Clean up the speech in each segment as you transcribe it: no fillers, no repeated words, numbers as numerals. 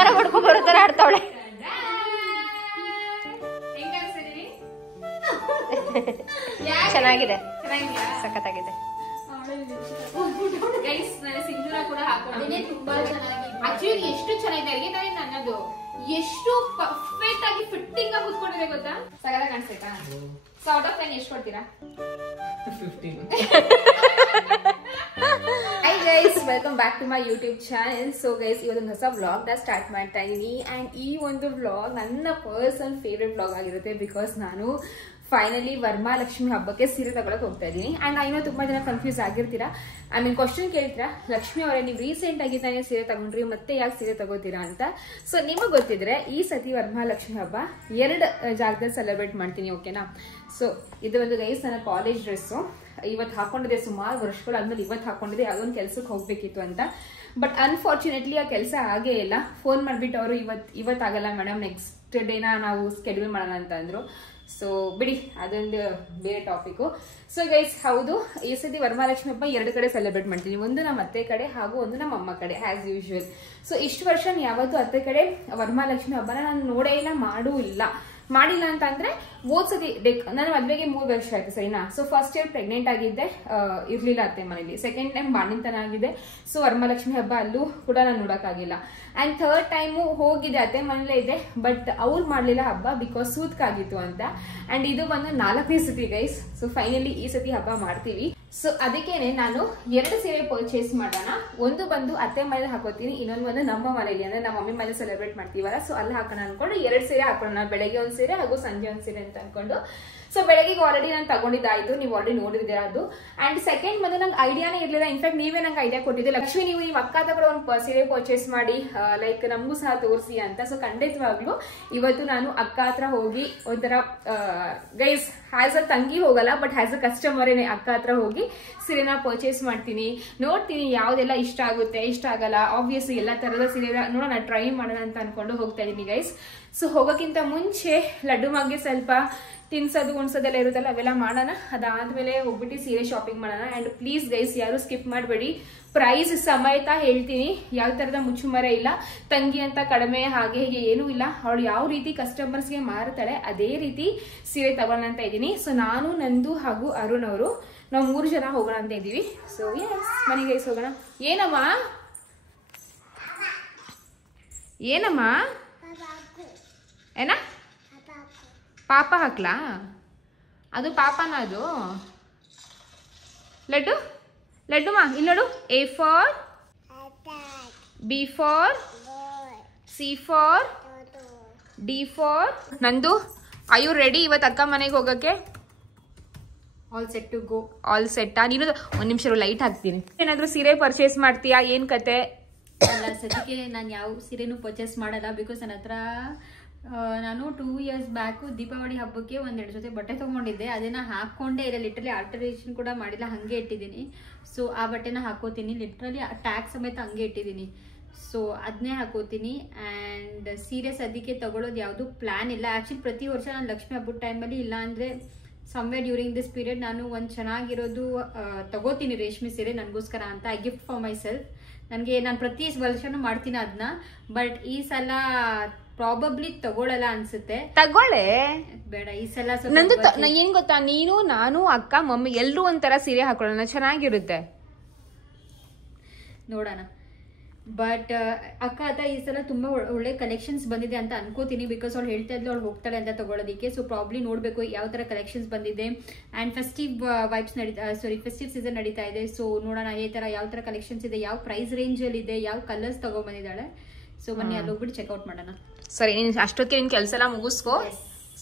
ಬಂಗಾರ ಹೊಡ್ಕೊಂಡ್ ಬರೋ ತರ ಆಡ್ತಾವಳೆ. ಚೆನ್ನಾಗಿದೆ, ಸಖತ್ತಾಗಿದೆ. ಸಿಂಧೂರ ಕೂಡ ಹಾಕೊಂಡಿದ್ದೀನಿ, ತುಂಬಾ ಚೆನ್ನಾಗಿದೆ. ಆಕ್ಚುಲಿ ಎಷ್ಟು ಚೆನ್ನಾಗಿದೆ ನನ್ನದು, ಎಷ್ಟು ಪರ್ಫೆಕ್ಟ್ ಆಗಿ ಫಿಟ್ಟಿಂಗ್ ಆಗಿ ಕೂತ್ಕೊಂಡಿದೆ ಗೊತ್ತಾ, ಸಗಲ ಕಾಣಿಸ್ತೈತಾ? ಸೊ ಔಟ್ ಆಫ್ 10 ಎಷ್ಟು ಕೊಡ್ತೀರಾ? 15. Hi guys, welcome back to my YouTube channel. So guys, ಇವತ್ತೊಂದು ಹೊಸ ವ್ಲಾಗ್ ನ ಸ್ಟಾರ್ಟ್ ಮಾಡ್ತಾ ಇದೀನಿ. ಅಂಡ್ ಈ ಒಂದು ವ್ಲಾಗ್ ನನ್ನ ಪರ್ಸನಲ್ ಫೇವ್ರೆಟ್ ವ್ಲಾಗ್ ಆಗಿರುತ್ತೆ. ಬಿಕಾಸ್ ನಾನು ಫೈನಲಿ ವರಮಹಾಲಕ್ಷ್ಮಿ ಹಬ್ಬಕ್ಕೆ ಸೀರೆ ತಗೊಳಕ್ ಹೋಗ್ತಾ ಇದೀನಿ. ಅಂಡ್ ಐನೋ ತುಂಬಾ ಜನ ಕನ್ಫ್ಯೂಸ್ ಆಗಿರ್ತೀರಾ, ಐ ಮೀನ್ ಕ್ವಶನ್ ಕೇಳ್ತೀರಾ, ಲಕ್ಷ್ಮಿ ಅವರೇ ನೀವು ರೀಸೆಂಟ್ ಆಗಿ ತಾನೇ ಸೀರೆ ತಗೊಂಡ್ರಿ, ಮತ್ತೆ ಯಾಕೆ ಸೀರೆ ತಗೋತೀರಾ ಅಂತ. ಸೊ ನಿಮಗೆ ಗೊತ್ತಿದ್ರೆ ಈ ಸತಿ ವರಮಹಾಲಕ್ಷ್ಮಿ ಹಬ್ಬ 2 ಜಾಗದಲ್ಲಿ ಸೆಲೆಬ್ರೇಟ್ ಮಾಡ್ತೀನಿ, ಓಕೆನಾ. ಸೊ ಇದು ಒಂದು ಗೈಸ್ ನನ್ನ ಕಾಲೇಜ್ ಡ್ರೆಸ್ಸು, ಇವತ್ತು ಹಾಕೊಂಡಿದೆ, ಸುಮಾರು ವರ್ಷಗಳಾದ್ಮೇಲೆ ಇವತ್ತು ಹಾಕೊಂಡಿದೆ, ಯಾವುದೊಂದು ಕೆಲ್ಸಕ್ಕೆ ಹೋಗ್ಬೇಕಿತ್ತು ಅಂತ. ಬಟ್ ಅನ್ಫಾರ್ಚುನೇಟ್ಲಿ ಆ ಕೆಲಸ ಆಗೇ ಇಲ್ಲ. ಫೋನ್ ಮಾಡ್ಬಿಟ್ಟು ಅವರು ಇವತ್ತಾಗಲ್ಲ ಮೇಡಮ್, ನೆಕ್ಸ್ಟ್ ಡೇನ ನಾವು ಸ್ಕೆಡ್ಯೂಲ್ ಮಾಡೋಣ ಅಂತ ಅಂದ್ರು. ಸೊ ಬಿಡಿ, ಅದೊಂದು ಬೇರೆ ಟಾಪಿಕ್. ಸೊ ಗೈಸ್, ಹೌದು, ಈ ಸತಿ ವರಮಹಾಲಕ್ಷ್ಮಿ ಹಬ್ಬ 2 ಕಡೆ ಸೆಲೆಬ್ರೇಟ್ ಮಾಡ್ತೀನಿ. ಒಂದು ನಮ್ಮ ಅತ್ತೆ ಕಡೆ ಹಾಗೂ ಒಂದು ನಮ್ಮ ಅಮ್ಮ ಕಡೆ, ಆಸ್ ಯೂಶುವಲ್. ಸೊ ಇಷ್ಟು ವರ್ಷ ಯಾವತ್ತೂ ಅತ್ತೆ ಕಡೆ ವರಮಹಾಲಕ್ಷ್ಮಿ ಹಬ್ಬನ ನಾನು ನೋಡೇ ಇಲ್ಲ, ಮಾಡೂ ಇಲ್ಲ. ಮಾಡಿಲ್ಲ ಅಂತ ಅಂದ್ರೆ ಓದ್ಸತಿ ನನ್ನ ಮದ್ವೆಗೆ 3 ವರ್ಷ ಆಯ್ತು, ಸರಿನಾ. ಸೊ ಫಸ್ಟ್ ಇಯರ್ ಪ್ರೆಗ್ನೆಂಟ್ ಆಗಿದ್ದೆ, ಇರ್ಲಿಲ್ಲ ಅತ್ತೆ ಮನೇಲಿ. ಸೆಕೆಂಡ್ ಟೈಮ್ ಬಾಣಿತನ ಆಗಿದೆ, ಸೊ ವರಮಹಾಲಕ್ಷ್ಮಿ ಹಬ್ಬ ಅಲ್ಲೂ ಕೂಡ ನಾನು ನೋಡಕ್ಕಾಗಿಲ್ಲ. ಅಂಡ್ ಥರ್ಡ್ ಟೈಮು ಹೋಗಿದೆ, ಅತ್ತೆ ಮನೇಲೇ ಇದೆ, ಬಟ್ ಅವ್ರು ಮಾಡ್ಲಿಲ್ಲ ಹಬ್ಬ, ಬಿಕಾಸ್ ಸೂತ್ಕಾಗಿತ್ತು ಅಂತ. ಅಂಡ್ ಇದು ಬಂದು 4ನೇ ಸತಿ ಗೈಸ್. ಸೊ ಫೈನಲಿ ಈ ಸತಿ ಹಬ್ಬ ಮಾಡ್ತೀವಿ. ಸೊ ಅದಕ್ಕೇನೆ ನಾನು 2 ಸೀರೆ ಪರ್ಚೇಸ್ ಮಾಡೋಣ. ಒಂದು ಬಂದು ಅತ್ತೆ ಮನೇಲಿ ಹಾಕೋತೀನಿ, ಇನ್ನೊಂದು ಬಂದು ನಮ್ಮ ಮನೇಲಿ, ಅಂದ್ರೆ ನಮ್ಮ ಮಮ್ಮಿ ಮನೇಲಿ ಸೆಲೆಬ್ರೇಟ್ ಮಾಡ್ತೀವಲ್ಲ, ಸೊ ಅಲ್ಲಿ ಹಾಕೋಣ ಅನ್ಕೊಂಡು 2 ಸೀರೆ ಹಾಕೋಣ. ಬೆಳಗ್ಗೆ 1 ಸೀರೆ ಹಾಗೂ ಸಂಜೆ 1 ಸೀರೆ ಅಂತ ಅನ್ಕೊಂಡು. ಸೊ ಬೆಳಗ್ಗೆ ಆಲ್ರೆಡಿ ನಾನು ತಗೊಂಡಿದ್ದಾಯ್ತು, ನೀವು ಆಲ್ರೆಡಿ ನೋಡಿದ್ದೀರಾ ಅದು. ಅಂಡ್ ಸೆಕೆಂಡ್ ಬಂದು ನಂಗೆ ಐಡಿಯಾನೇ ಇರ್ಲಿಲ್ಲ, ಇನ್ಫ್ಯಾಕ್ಟ್ ನೀವೇ ನಂಗೆ ಐಡಿಯಾ ಕೊಟ್ಟಿದ್ದೆ, ಲಕ್ಷ್ಮಿ ನೀವು ನಿಮ್ಮ ಅಕ್ಕ ತಗೊಂಡು ಒಂದು ಸೀರೆ ಪರ್ಚೇಸ್ ಮಾಡಿ, ಲೈಕ್ ನಮಗೂ ಸಹ ತೋರಿಸಿ ಅಂತ. ಸೊ ಖಂಡಿತವಾಗ್ಲೂ ಇವತ್ತು ನಾನು ಅಕ್ಕ ಹತ್ರ ಹೋಗಿ ಒಂಥರ ಗೈಸ್, ಹ್ಯಾಸ್ ಅ ತಂಗಿ ಹೋಗಲ್ಲ, ಬಟ್ ಹ್ಯಾಸ್ ಅ ಕಸ್ಟಮರೇನೆ ಅಕ್ಕ ಹತ್ರ ಹೋಗಿ ಸೀರೆನ ಪರ್ಚೇಸ್ ಮಾಡ್ತೀನಿ, ನೋಡ್ತೀನಿ ಯಾವ್ದೆಲ್ಲ ಇಷ್ಟ ಆಗುತ್ತೆ, ಇಷ್ಟ ಆಗಲ್ಲ. ಆಬ್ವಿಯಸ್ಲಿ ಎಲ್ಲಾ ತರದ ಸೀರೆ ನೋಡೋಣ, ಟ್ರೈ ಮಾಡೋಣ ಅಂತ ಅನ್ಕೊಂಡು ಹೋಗ್ತಾ ಇದೀನಿ ಗೈಸ್. ಸೊ ಹೋಗೋಕ್ಕಿಂತ ಮುಂಚೆ ಲಡ್ಡು ಮಗ್ಗೆ ಸ್ವಲ್ಪ ತಿನ್ಸೋದು ಉಣ್ಸೋದೆಲ್ಲ ಇರುತ್ತಲ್ಲ, ಅವೆಲ್ಲ ಮಾಡೋಣ. ಅದಾದ್ಮೇಲೆ ಹೋಗ್ಬಿಟ್ಟು ಸೀರೆ ಶಾಪಿಂಗ್ ಮಾಡೋಣ. ಅಂಡ್ ಪ್ಲೀಸ್ ಗೈಸ್, ಯಾರು ಸ್ಕಿಪ್ ಮಾಡಬೇಡಿ, ಪ್ರೈಸ್ ಸಮೇತ ಹೇಳ್ತೀನಿ, ಯಾವ ತರದ ಮುಚ್ಚುಮರ ಇಲ್ಲ. ತಂಗಿ ಅಂತ ಕಡಿಮೆ ಹಾಗೆ ಹೀಗೆ ಏನೂ ಇಲ್ಲ. ಅವಳು ಯಾವ ರೀತಿ ಕಸ್ಟಮರ್ಸ್ಗೆ ಮಾರುತ್ತಾಳೆ ಅದೇ ರೀತಿ ಸೀರೆ ತಗೋಣ ಅಂತ ಇದ್ದೀನಿ. ಸೊ ನಾನು, ನಂದು ಹಾಗೂ ಅರುಣ್ ಅವರು, ನಾವು 3 ಜನ ಹೋಗೋಣ ಅಂತ ಇದ್ದೀವಿ. ಸೊ ಎಸ್, ಮನೆಗೆ ಗೈಸ್ ಹೋಗೋಣ. ಏನಮ್ಮ ಏನಮ್ಮ ಏನ ಪಾಪ ಹಾಕ್ಲಾ? ಅದು ಪಾಪನ, ಅದು ಲಡ್ಡು ಲಡ್ಡುಮಾ ಇಲ್ಲಿ ನೋಡು. A for B for C for D for ನಂದು. ಆರ್ ಯು ರೆಡಿ ಇವತ್ತು ಅಕ್ಕ ಮನೆಗೆ ಹೋಗಕ್ಕೆ? All set to go. All ಸೆಟ್ಟಾ? ನೀನು ಒಂದು ನಿಮಿಷ ಲೈಟ್ ಹಾಕ್ತೀನಿ. ಏನಾದರೂ ಸೀರೆ ಪರ್ಚೇಸ್ ಮಾಡ್ತೀಯಾ? ಏನು ಕತೆ? ಅಲ್ಲ, ಸದ್ಯಕ್ಕೆ ನಾನು ಯಾವ ಸೀರೆನೂ ಪರ್ಚೇಸ್ ಮಾಡಲ್ಲ. ಬಿಕಾಸ್ ನನ್ನ ಹತ್ರ ನಾನು 2 ಇಯರ್ಸ್ ಬ್ಯಾಕು ದೀಪಾವಳಿ ಹಬ್ಬಕ್ಕೆ 1-2 ಜೊತೆ ಬಟ್ಟೆ ತೊಗೊಂಡಿದ್ದೆ. ಅದನ್ನು ಹಾಕ್ಕೊಂಡೇ ಇಲ್ಲ, ಲಿಟ್ರಲಿ ಆಲ್ಟರೇಷನ್ ಕೂಡ ಮಾಡಿಲ್ಲ, ಹಾಗೆ ಇಟ್ಟಿದ್ದೀನಿ. ಸೊ ಆ ಬಟ್ಟೆನ ಹಾಕೋತೀನಿ, ಲಿಟ್ರಲಿ ಟ್ಯಾಗ್ ಸಮೇತ ಹಂಗೆ ಇಟ್ಟಿದ್ದೀನಿ. ಸೊ ಅದನ್ನೇ ಹಾಕೋತೀನಿ. ಆ್ಯಂಡ್ ಸೀರೆ ಸದ್ಯಕ್ಕೆ ತಗೊಳ್ಳೋದು ಯಾವುದು ಪ್ಲ್ಯಾನ್ ಇಲ್ಲ. ಆ್ಯಕ್ಚುಲಿ ಪ್ರತಿ ವರ್ಷ ನಾನು ಲಕ್ಷ್ಮಿ ಹಬ್ಬದ ಟೈಮಲ್ಲಿ, ಇಲ್ಲಾಂದರೆ ಸಮ್ವೇರ್ ಡ್ಯೂರಿಂಗ್ ದಿಸ್ ಪೀರಿಯಡ್ ನಾನು ಒಂದು ಚೆನ್ನಾಗಿರೋದು ತಗೋತೀನಿ ರೇಷ್ಮೆ ಸೀರೆ ನನಗೋಸ್ಕರ ಅಂತ. I gift for my self. ನನಗೆ ನಾನು ಪ್ರತಿ ವರ್ಷನೂ ಮಾಡ್ತೀನಿ ಅದನ್ನ, ಬಟ್ ಈ ಸಲ ಪ್ರಾಬಬ್ಲಿ ತಗೊಳ್ಳಲ್ಲ ಅನ್ಸುತ್ತೆ. ತಗೊಳ್ಳೆ ಬೇಡ ಈ ಸಲ. ನಂದು ಏನ್ ಗೊತ್ತಾ, ನೀನು, ನಾನು, ಅಕ್ಕ, ಮಮ್ಮಿ ಎಲ್ಲರೂ ಒಂಥರ ಸೀರೆ ಹಾಕೊಳ್ಳೋಣ, ಚೆನ್ನಾಗಿರುತ್ತೆ, ನೋಡೋಣ. ಬಟ್ ಅಕ್ಕ ಹತ್ರ ಈ ಸಲ ತುಂಬಾ ಒಳ್ಳೆ ಕಲೆಕ್ಷನ್ಸ್ ಬಂದಿದೆ ಅಂತ ಅನ್ಕೋತೀನಿ. ಬಿಕಾಸ್ ಅವಳು ಹೇಳ್ತಾ ಇದ್ಲು ಅವಳು ಹೋಗ್ತಾಳೆ ಅಂತ ತಗೊಳ್ಳೋದಕ್ಕೆ. ಸೊ ಪ್ರಾಬ್ಲಿ ನೋಡ್ಬೇಕು ಯಾವ ತರ ಕಲೆಕ್ಷನ್ಸ್ ಬಂದಿದೆ. And festive vibes festive season ನಡೀತಾ ಇದೆ. ಸೊ ನೋಡೋಣ ಯಾವ ತರ ಕಲೆಕ್ಷನ್ಸ್ ಇದೆ, ಯಾವ ಪ್ರೈಸ್ ರೇಂಜ್ ಅಲ್ಲಿ ಇದೆ, ಯಾವ ಕಲರ್ಸ್ ತಗೊಂಡ್ಬಂದಿದ್ದಾಳೆ. ಸೊ ಬನ್ನಿ ಅಲ್ಲಿ ಹೋಗ್ಬಿಟ್ಟು ಚೆಕ್ಔಟ್ ಮಾಡೋಣ. ಸರಿ, ನೀನ್ ಅಷ್ಟೊತ್ತಿಗೆ ನಿನ್ ಕೆಲಸ ಎಲ್ಲ ಮುಗಿಸ್ಕೋ,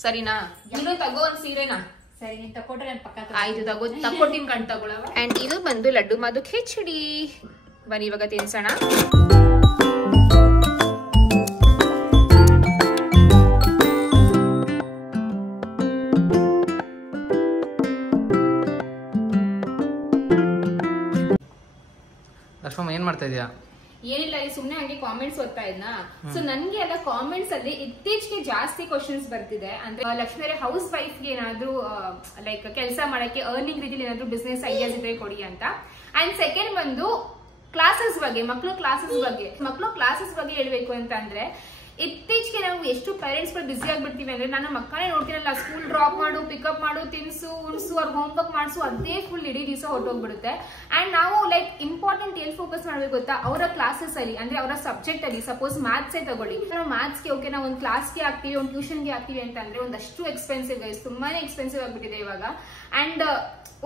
ಸರಿನಾ? ನೀನು ತಗೋ ಒಂದ್ ಸೀರೆನಾ? ಸರಿ, ನೀನ್ ತಕೊಟ್ರೆ ನನ್ನ ಪಕ್ಕ. ಆಯ್ತು, ತಗೊತೀನಿ ಕಣ್, ತಗೊಳವ. ಅಂಡ್ ಇದು ಬಂದು ಲಡ್ಡು ಮಾದು ಖಿಚಡಿ. ಬನ್ನಿ ಇವಾಗ ತಿನ್ಸೋಣ. ಲಕ್ಷ್ಮಮ್ಮ ಏನ್ ಮಾಡ್ತಾ ಇದೀಯಾ? ಏನಿಲ್ಲ, ಸುಮ್ನೆ ಹಂಗೆ ಕಾಮೆಂಟ್ಸ್ ಓದ್ತಾ ಇದ್ನಾ. ಸೊ ನನ್ಗೆ ಎಲ್ಲ ಕಾಮೆಂಟ್ಸ್ ಅಲ್ಲಿ ಇತ್ತೀಚೆಗೆ ಜಾಸ್ತಿ ಕ್ವಶನ್ಸ್ ಬರ್ತಿದೆ. ಅಂದ್ರೆ ಲಕ್ಷ್ಮೀ ಹೌಸ್ ವೈಫ್ ಗೆ ಏನಾದ್ರು ಲೈಕ್ ಕೆಲಸ ಮಾಡಕ್ಕೆ ಅರ್ನಿಂಗ್ ರೀತಿಲಿ ಏನಾದ್ರು ಬಿಸ್ನೆಸ್ ಐಡಿಯಾಸ್ ಇದ್ರೆ ಕೊಡಿ ಅಂತ. ಅಂಡ್ ಸೆಕೆಂಡ್ ಬಂದು ಕ್ಲಾಸಸ್ ಬಗ್ಗೆ ಮಕ್ಕಳು ಕ್ಲಾಸಸ್ ಬಗ್ಗೆ ಹೇಳ್ಬೇಕು ಅಂತ ಅಂದ್ರೆ ಇತ್ತೀಚೆಗೆ ನಾವು ಎಷ್ಟು ಪೇರೆಂಟ್ಸ್ ಗಳು ಬಿಸಿ ಆಗ್ಬಿಡ್ತೀವಿ ಅಂದ್ರೆ ನನ್ನ ಮಕ್ಕಳೇ ನೋಡ್ತೀನಲ್ಲ, ಸ್ಕೂಲ್ ಡ್ರಾಪ್ ಮಾಡು, ಪಿಕಪ್ ಮಾಡು, ತಿನ್ಸು ಉಣ್ಸು, ಅವ್ರ ಹೋಮ್ ವರ್ಕ್ ಮಾಡಿಸು, ಅದೇ ಫುಲ್ ಇಡೀ ದಿವಸ ಹೊರಟೋಗ್ಬಿಡುತ್ತೆ. ಅಂಡ್ ನಾವು ಲೈಕ್ ಇಂಪಾರ್ಟೆಂಟ್ ಎಲ್ಲಿ ಫೋಕಸ್ ಮಾಡ್ಬೇಕು ಗೊತ್ತಾ, ಅವರ ಕ್ಲಾಸಸ್ ಅಲ್ಲಿ ಅಂದ್ರೆ ಅವರ ಸಬ್ಜೆಕ್ಟ್ ಅಲ್ಲಿ. ಸಪೋಸ್ ಮ್ಯಾಥ್ಸೇ ತಗೊಳ್ಳಿ, ನಾವು ಮ್ಯಾಥ್ಸ್ಗೆ ಓಕೆ ನಾವು ಒಂದು ಕ್ಲಾಸ್ಗೆ ಹಾಕ್ತಿವಿ, ಒಂದು ಟ್ಯೂಷನ್ಗೆ ಹಾಕ್ತಿವಿ ಅಂತ ಅಂದ್ರೆ ಒಂದಷ್ಟು ಎಕ್ಸ್ಪೆನ್ಸಿವ್ ಗೈಸ್, ತುಂಬಾನೇ ಎಕ್ಸ್ಪೆನ್ಸಿವ್ ಆಗ್ಬಿಟ್ಟಿದೆ ಇವಾಗ. ಅಂಡ್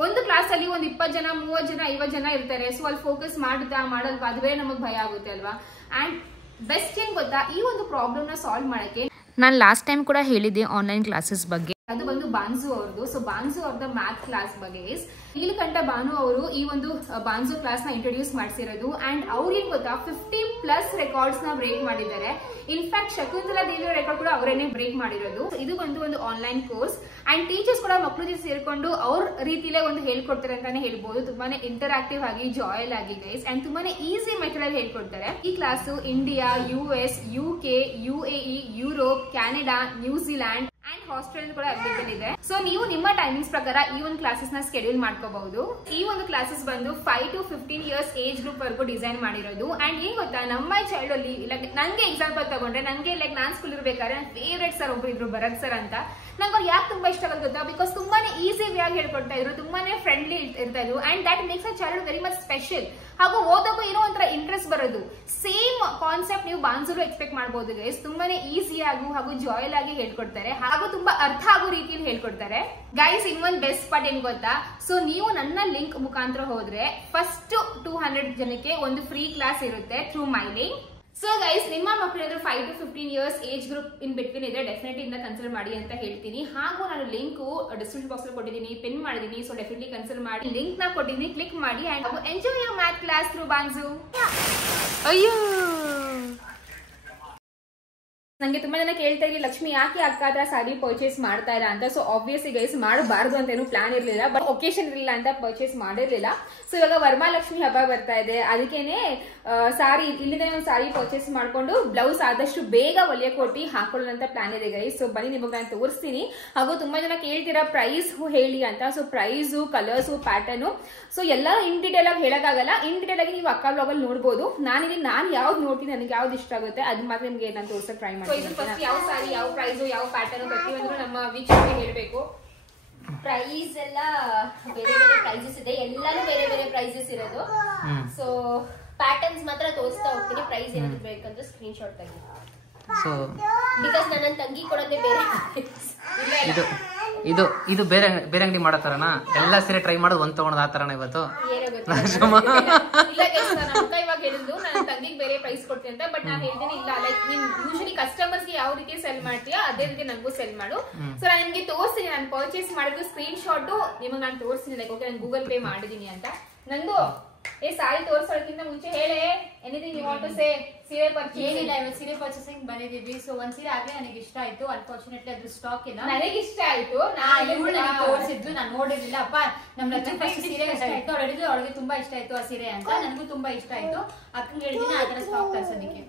ಒಂದು ಕ್ಲಾಸ್ ಅಲ್ಲಿ ಒಂದು 20 ಜನ 30 ಜನ 50 ಜನ ಇರ್ತಾರೆ. ಸೊ ಅಲ್ಲಿ ಫೋಕಸ್ ಮಾಡಲ್ವಾ, ಅದುವೇ ನಮಗ್ ಭಯ ಆಗುತ್ತೆ ಅಲ್ವಾ. ಅಂಡ್ ಬೆಸ್ಟ್ ಏನ್ ಗೊತ್ತಾ, ಈ ಒಂದು ಪ್ರಾಬ್ಲಮ್ ನ ಸಾಲ್ವ್ ಮಾಡಕ್ಕೆ ನಾನು ಲಾಸ್ಟ್ ಟೈಮ್ ಕೂಡ ಹೇಳಿದ್ದೆ ಆನ್ಲೈನ್ ಕ್ಲಾಸಸ್ ಬಗ್ಗೆ. ಅದು ಬಂದು ಬಾನ್ಸು ಅವ್ರದ್ದು. ಸೊ ಬಾನ್ಸು ಅವ್ರದ ಮ್ಯಾಥ್ ಕ್ಲಾಸ್ ಬಗ್ಗೆ ನೀಲಕಂಠ ಭಾನು ಅವರು ಈ ಒಂದು ಬಾನ್ಸು ಕ್ಲಾಸ್ ನ ಇಂಟ್ರೊಡ್ಯೂಸ್ ಮಾಡಿಸಿರೋದು. ಅಂಡ್ ಅವ್ರೇನ್ ಗೊತ್ತಾ 50+ ರೆಕಾರ್ಡ್ಸ್ ನ ಬ್ರೇಕ್ ಮಾಡಿದ್ದಾರೆ. ಇನ್ಫ್ಯಾಕ್ಟ್ ಶಕುಂತಲಾ ದೇವಿ ರೆಕಾರ್ಡ್ ಕೂಡ ಅವರೇನೆ ಬ್ರೇಕ್ ಮಾಡಿರೋದು. ಇದು ಒಂದು ಆನ್ಲೈನ್ ಕೋರ್ಸ್. ಅಂಡ್ ಟೀಚರ್ಸ್ ಕೂಡ ಮಕ್ಕಳು ಜೊತೆ ಸೇರ್ಕೊಂಡು ಅವ್ರ ರೀತಿಲೇ ಒಂದು ಹೇಳ್ಕೊಡ್ತಾರೆ ಅಂತಾನೆ ಹೇಳ್ಬೋದು. ತುಂಬಾನೇ ಇಂಟರಾಕ್ಟಿವ್ ಆಗಿ, ಜಾಯಲ್ ಆಗಿ ಗೈಸ್, ಅಂಡ್ ತುಂಬಾನೇ ಈಸಿ ಮೆಥಡ್ ಅಲ್ಲಿ ಹೇಳ್ಕೊಡ್ತಾರೆ. ಈ class India, US, UK, UAE, Europe, Canada, New Zealand and Australia ಕೂಡ ಅವೈಲೇಬಲ್ ಇದೆ. ಸೊ ನೀವು ನಿಮ್ಮ ಟೈಮಿಂಗ್ಸ್ ಪ್ರಕಾರ ಈ ಒಂದು ಕ್ಲಾಸಸ್ ನ ಸ್ಕೆಡ್ಯೂಲ್ ಮಾಡ್ಕೋಬಹುದು. ಈ ಒಂದು ಕ್ಲಾಸಸ್ ಬಂದು 5 to 15 years ಏಜ್ ಗ್ರೂಪ್ ವರೆಗೂ ಡಿಸೈನ್ ಮಾಡಿರೋದು. ಅಂಡ್ ಏನ್ ಗೊತ್ತಾ, ನಮ್ಮ ಚೈಲ್ಡ್ ಅಲ್ಲಿ ನಂಗೆ ಎಕ್ಸಾಂಪಲ್ ತಗೊಂಡ್ರೆ, ನಂಗೆ ಲೈಕ್ ನಾನ್ ಸ್ಕೂಲ್ ಇರ್ಬೇಕಾದ್ರೆ ನನ್ನ ಫೇವ್ರೇಟ್ ಸರ್ ಒಬ್ರು ಇದ್ರು, ಭರತ್ ಸರ್ ಅಂತ. ನಂಗೆ ಅವ್ರು ಯಾಕೆ ತುಂಬಾ ಇಷ್ಟ ಆಗುತ್ತೆ ಗೊತ್ತಾ, ಬಿಕಾಸ್ ತುಂಬಾನೇ ಈಸಿ ವೇ ಆಗಿ ಹೇಳ್ಕೊಡ್ತಾ ಇದ್ರು, ತುಂಬಾನೇ ಫ್ರೆಂಡ್ಲಿ ಇರ್ತಾ ಇದ್ರು. And that makes a child very much special. ಹಾಗೂ ಓದೋಕ್ಕೂ ಏನೋ ಒಂಥರ ಇಂಟ್ರೆಸ್ಟ್ ಬರೋದು. ಸೇಮ್ ಕಾನ್ಸೆಪ್ಟ್ ನೀವು ಬಾನ್ಸರು ಎಕ್ಸ್ಪೆಕ್ಟ್ ಮಾಡಬಹುದು ಗೈಸ್. ತುಂಬಾನೇ ಈಸಿ ಹಾಗೂ ಜಾಯಲ್ ಆಗಿ ಹೇಳ್ಕೊಡ್ತಾರೆ, ಹಾಗೂ ತುಂಬಾ ಅರ್ಥ ಆಗೋ ರೀತಿಯಲ್ಲಿ ಹೇಳ್ಕೊಡ್ತಾರೆ ಗೈಸ್. ಇನ್ನೊಂದು ಬೆಸ್ಟ್ ಪಾರ್ಟ್ ಏನ್ ಗೊತ್ತಾ, ಸೊ ನೀವು ನನ್ನ ಲಿಂಕ್ ಮುಖಾಂತರ ಹೋದ್ರೆ ಫಸ್ಟ್ 200 ಜನಕ್ಕೆ ಒಂದು ಫ್ರೀ ಕ್ಲಾಸ್ ಇರುತ್ತೆ through my link. So guys, ನಿಮ್ಮ ಮಕ್ಕಳು 5 to 15 years age group in between ಇದ್ರೆ ಡೆಫಿನೆಟ್ಲಿ ಇಂದ ಕನ್ಸಿಡರ್ ಮಾಡಿ ಅಂತ ಹೇಳ್ತೀನಿ. ಹಾಗೂ ನಾನು ಲಿಂಕ್ ಡಿಸ್ಕ್ರಿಪ್ಷನ್ ಬಾಕ್ಸ್ ಅಲ್ಲಿ ಕೊಟ್ಟಿದ್ದೀನಿ, ಪಿನ್ ಮಾಡಿದೀನಿ. ಸೊ ಡೆಫಿನೆಟ್ಲಿ ಕನ್ಸಿಡರ್ ಮಾಡಿ, ಲಿಂಕ್ ನ ಕೊಟ್ಟಿದ್ದೀನಿ, ಕ್ಲಿಕ್ ಮಾಡಿ and enjoy your math class through ಬಾನ್ಸು. ಅಯ್ಯೋ, ನಂಗೆ ತುಂಬಾ ಜನ ಕೇಳ್ತಾ ಇದ್ರಿ, ಲಕ್ಷ್ಮಿ ಯಾಕೆ ಅಕ್ಕ ಹತ್ರ ಸಾರಿ ಪರ್ಚೇಸ್ ಮಾಡ್ತಾ ಇಲ್ಲ ಅಂತ. ಸೊ ಆಬ್ವಿಯಸ್ಲಿ ಗೈಸ್ ಮಾಡಬಾರ್ದು ಅಂತ ಏನು ಪ್ಲಾನ್ ಇರಲಿಲ್ಲ, ಬಟ್ ಒಕೇಶನ್ ಇರಲಿಲ್ಲ ಅಂತ ಪರ್ಚೇಸ್ ಮಾಡಿರ್ಲಿಲ್ಲ. ಸೊ ಇವಾಗ ವರಮಹಾಲಕ್ಷ್ಮಿ ಹಬ್ಬ ಬರ್ತಾ ಇದೆ, ಅದಕ್ಕೇನೆ ಸಾರಿ ಇಲ್ಲಿಂದ ಒಂದು ಸಾರಿ ಪರ್ಚೇಸ್ ಮಾಡ್ಕೊಂಡು ಬ್ಲೌಸ್ ಆದಷ್ಟು ಬೇಗ ಹೊಲಿಯ ಕೊಟ್ಟು ಹಾಕೊಳ್ಳೋಂತ ಪ್ಲಾನ್ ಇದೆ ಗೈಸ್. ಸೊ ಬನ್ನಿ ನಿಮಗೆ ನಾನು ತೋರಿಸ್ತೀನಿ. ಹಾಗೂ ತುಂಬಾ ಜನ ಕೇಳ್ತೀರಾ ಪ್ರೈಸ್ ಹೇಳಿ ಅಂತ. So price, colours, pattern, so ಎಲ್ಲ ಇನ್ ಡೀಟೇಲ್ ಆಗಿ ಹೇಳಕ್ಕಾಗಲ್ಲ. ಇನ್ ಡೀಟೇಲ್ ಆಗಿ ನೀವು ಅಕ್ಕ ಬ್ಲಾಗ್ ಅಲ್ಲಿ ನೋಡಬಹುದು. ನಾನು ಯಾವ್ದು ನೋಡ್ತೀನಿ, ನನಗೆ ಯಾವ್ದು ಇಷ್ಟ ಆಗುತ್ತೆ ಅದು ಮಾತ್ರ ನಿಮ್ಗೆ ನಾನು ತೋರ್ಸಕ್ ಟ್ರೈ ಮಾಡ್ತೀನಿ. ಯಾವ ಸಾರಿ, ಯಾವ ಪ್ರೈಸ್, ಯಾವ ಪ್ಯಾಟರ್ನ್ ಪ್ರತಿಯೊಂದು ನಮ್ಮ ವೀಕ್ಷಕರಿಗೆ ಹೇಳಬೇಕು. ಪ್ರೈಸ್ ಎಲ್ಲ ಬೇರೆ ಬೇರೆ ಪ್ರೈಸಸ್ ಇದೆ, ಎಲ್ಲಾನು ಬೇರೆ ಬೇರೆ ಪ್ರೈಸಸ್ ಇರೋದು. ಸೊ ಪ್ಯಾಟರ್ನ್ಸ್ ಮಾತ್ರ ತೋರಿಸ್ತಾ ಹೋಗ್ತೀನಿ. ಪ್ರೈಸ್ ಏನಾದ್ರು ಬೇಕಂದ್ರೆ ಸ್ಕ್ರೀನ್ ಶಾಟ್ ತೆಗಿ. ಬಿಕಾಸ್ ನನ್ನ ತಂಗಿ ಕೊಡೋದೇ ಬೇರೆ. ಇದು ಬೇರೆ ಬೇರೆ ಅಂಗಡಿ ಮಾಡೋ ತರನಾ, ಎಲ್ಲಾ ಸೀರೆ ಟ್ರೈ ಮಾಡೋದು ಒಂದ್ ತಗೊಂಡ್ ಆ ತರನ ಇವತ್ತು. ಇವಾಗ ಹೇಳಿದ್ದು ನನ್ನ ತಂಗಿಗೆ ಬೇರೆ ಪ್ರೈಸ್ ಕೊಡ್ತೀನಿ ಅಂತ, ಬಟ್ ನಾನು ಹೇಳ್ತೀನಿ ಇಲ್ಲ, ಲೈಕ್ ನೀನ್ ಯೂಶಲಿ ಕಸ್ಟಮರ್ಸ್ ಗೆ ಯಾವ ರೀತಿ ಸೆಲ್ ಮಾಡ್ತೀಯಾ ಅದೇ ರೀತಿ ನಂಗೂ ಸೆಲ್ ಮಾಡು. ಸೊ ನಾನು ನಿಮ್ಗೆ ತೋರಿಸ್ತೀನಿ, ನಾನು ಪರ್ಚೇಸ್ ಮಾಡಿದ್ದು ಸ್ಕ್ರೀನ್ ಶಾಟ್ ನಿಮಗೆ ನಾನು ತೋರಿಸ್ತೀನಿ. ಲೈಕ್ ಓಕೆ, ನಾನು ಗೂಗಲ್ ಪೇ ಮಾಡಿದೀನಿ ಅಂತ. ನಂದು ಸಾರಿ ತೋರ್ಸೋಕ್ಕಿಂತ ಮುಂಚೆ ಹೇಳಿ anything you want to say. ಸೀರೆ ಪರ್ಚೇಸ್ ಏನಿಲ್ಲ, ಇವತ್ತು ಸೀರೆ ಪರ್ಚೇಸಿಂಗ್ ಬಂದಿದ್ದೀವಿ. ಸೊ ಒಂದ್ ಸೀರೆ ಆಗ್ಲೇ ನನಗೆ ಇಷ್ಟ ಆಯ್ತು. ಅನ್ಫಾರ್ಚುನೇಟ್ಲಿ ಅದ್ರ ಸ್ಟಾಕ್ ಇಲ್ಲ. ನನಗೆ ಇಷ್ಟ ಆಯ್ತು, ತೋರಿಸಿದ್ದು ನಾನು ನೋಡಿರ್ಲಿಲ್ಲ. ಅಪ್ಪ ನಮ್ ಲಕ್ಷ್ಮಿ ಸೀರೆ ಇಷ್ಟ ಆಯ್ತು, ಅವ್ಳು ಹೇಳಿದ್ರು ಅವಳಿಗೆ ತುಂಬಾ ಇಷ್ಟ ಆಯ್ತು ಆ ಸೀರೆ ಅಂತ. ನನಗೂ ತುಂಬಾ ಇಷ್ಟ ಆಯ್ತು. ಅಕ್ಕಂಗೆ ಹೇಳಿದೀನಿ ಆ ತರ ಸ್ಟಾಕ್ ತರ್ಸೋದಕ್ಕೆ.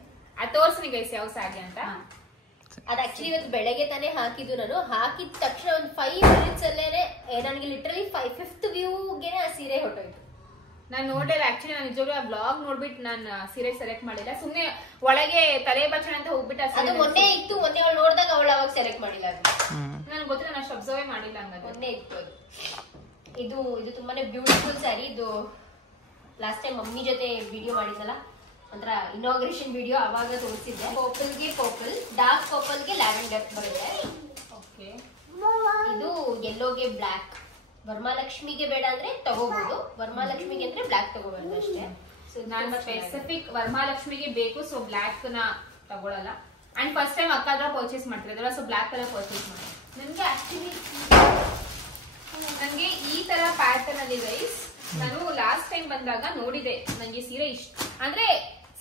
ತೋರ್ಸ್ನಿ ಗೈಸ್ ಯಾವ ಸಾರಿ ಅಂತ. ಅದ್ ಆಕ್ಚುಲಿ ಇವತ್ತು ಬೆಳಗ್ಗೆ ತಾನೇ ಹಾಕಿದ್ದು. ನಾನು ಹಾಕಿದ ತಕ್ಷಣ ಒಂದು 5 minutes ಅಲ್ಲೇನೆ ನನಗೆ ಲಿಟರಲಿ 5th ವ್ಯೂಗೆ ಆ ಸೀರೆ ಹೊಟ್ಟೋಯ್ತು. ನಾನು ನೋಡಿಲ್ಲ ಆಕ್ಚುಲಿ. ನಾನು ನಿಜವಾಗ್ಲೂ ಆ ಬ್ಲಾಗ್ ನೋಡ್ಬಿಟ್ಟು ನಾನು ಸೀರೆ ಸೆಲೆಕ್ಟ್ ಮಾಡಿಲ್ಲ. ಸುಮ್ನೆ ಒಳಗೆ ತಲೆ ಬಚ್ಚಣ ಅಂತ ಹೋಗ್ಬಿಟ್ಟು ಅದು ಮೊನ್ನೆ ಇತ್ತು. ಮೊನ್ನೆ ಅವಳು ನೋಡಿದಾಗ ಅವಳು ಅವಾಗ ಸೆಲೆಕ್ಟ್ ಮಾಡಿಲ್ಲ. ನನ್ಗೆ ಗೊತ್ತಿಲ್ಲ, ನಾನು ಅಷ್ಟು ಅಬ್ಸರ್ವ್ ಮಾಡಿಲ್ಲ. ಹಂಗಾದ್ರೆ ಮೊನ್ನೆ ಇತ್ತು ಅದು. ಇದು ತುಂಬಾನೇ ಬ್ಯೂಟಿಫುಲ್ ಸ್ಯಾರಿ. ಇದು ಲಾಸ್ಟ್ ಟೈಮ್ ಮಮ್ಮಿ ಜೊತೆ ವಿಡಿಯೋ ಮಾಡಿದ್ನಲ್ಲ, ಒಂಥರ ಇನಾಗ್ರೇಷನ್ ವಿಡಿಯೋ, ಅವಾಗ ತೋರಿಸಿದ್ದೆ. ಪರ್ಪಲ್ಗೆ ಪರ್ಪಲ್, ಡಾರ್ಕ್ ಪರ್ಪಲ್ಗೆ ಲ್ಯಾವೆಂಡರ್ ಬರುತ್ತೆ. ಓಕೆ, ಇದು ಯೆಲ್ಲೋಗೆ ಬ್ಲ್ಯಾಕ್. ವರಮಹಾಲಕ್ಷ್ಮಿಗೆ ಬೇಡ ಅಂದ್ರೆ ತಗೋಬಹುದು, ವರಮಹಾಲಕ್ಷ್ಮಿಗೆ ಅಂದ್ರೆ ಬ್ಲ್ಯಾಕ್ ತಗೋಬಾರ್ದು ಅಷ್ಟೇ. ಸೊ ನಾನು ಸ್ಪೆಸಿಫಿಕ್ ವರಮಹಾಲಕ್ಷ್ಮಿಗೆ ಬೇಕು, ಸೊ ಬ್ಲ್ಯಾಕ್ ನ ತಗೊಳಲ್ಲ. ಅಂಡ್ ಫಸ್ಟ್ ಟೈಮ್ ಅಕ್ಕ ಹತ್ರ ಪರ್ಚೇಸ್ ಮಾಡ್ತಿರೋದಲ್ಲ, ಸೊ ಬ್ಲ್ಯಾಕ್ ಕಲರ್ ಪರ್ಚೇಸ್ ಮಾಡಿ. ನನಗೆ ಆಕ್ಚುಲಿ ನನಗೆ ಈ ತರ ಪ್ಯಾಟರ್ನ್ ಅಲ್ಲಿ ಗೈಸ್ ನಾನು ಲಾಸ್ಟ್ ಟೈಮ್ ಬಂದಾಗ ನೋಡಿದೆ. ನನಗೆ ಸೀರೆ ಇಷ್ಟ ಅಂದ್ರೆ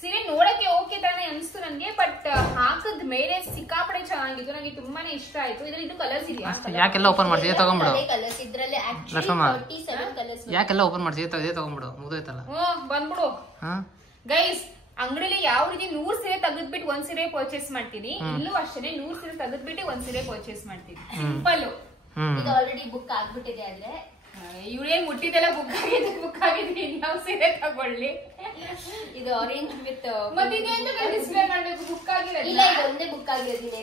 ಸೀರೆ ನೋಡಕ್ಕೆ ಓಕೆ ತಾನೇ ಅನಿಸ್ತು ನನಗೆ, ಬಟ್ ಹಾಕದ ಮೇಲೆ ಸಿಕ್ಕಾಪಡೆ ಚೆನ್ನಾಗಿತ್ತು. ನನಗೆ ತುಂಬಾನೇ ಇಷ್ಟ ಆಯ್ತು. ಇದ್ರಲ್ಲಿ ಇದು ಕಲರ್ಸ್ ಇದೆಯಾ? ಯಾಕೆಲ್ಲ ಓಪನ್ ಮಾಡ್ತೀವಿ, ತಗೊಂಡ್ಬಿಡು. ಕಲರ್ಸ್ ಇದ್ರಲ್ಲಿ ಆಕ್ಚುಲಿ 37 ಕಲರ್ಸ್. ಯಾಕೆಲ್ಲ ಓಪನ್ ಮಾಡ್ತೀವಿ, ಇದೇ ತಗೊಂಡ್ಬಿಡು, ಮುಗಿದೋಯ್ತಲ್ಲ. ಬಂದ್ಬಿಡು ಗೈಸ್. ಅಂಗಡಿಲಿ ಯಾವ ರೀತಿ 100 ಸೀರೆ ತೆಗೆದ್ಬಿಟ್ಟು ಒಂದ್ ಸೀರೆ ಪರ್ಚೇಸ್ ಮಾಡ್ತೀನಿ, ಇಲ್ಲೂ ಅಷ್ಟೇ 100 ಸೀರೆ ತೆಗೆದ್ಬಿಟ್ಟು ಒಂದ್ ಸೀರೆ ಪರ್ಚೇಸ್ ಮಾಡ್ತೀನಿ. ಸಿಂಪಲ್. ಇದು ಆಲ್ರೆಡಿ ಬುಕ್ ಆಗ್ಬಿಟ್ಟಿದೆ. ಆದ್ರೆ ಇವಳೇ ಮುಟ್ಟಿದೆಲ್ಲ ಬುಕ್ ಆಗಿದೆ ಇನ್ಯಾವ ಸೀರೆ ತಗೊಳ್ಳಿ. ಇದು ಆರೆಂಜ್ ವಿತ್ ಮತ್ತೆ ಡಿಸ್ಪ್ಲೇ ಮಾಡ್ಬೇಕು ಬುಕ್ ಆಗಿರೋದು. ಇಲ್ಲ ಇದು ಒಂದೇ ಬುಕ್ ಆಗಿರೋದಿಲ್ಲ.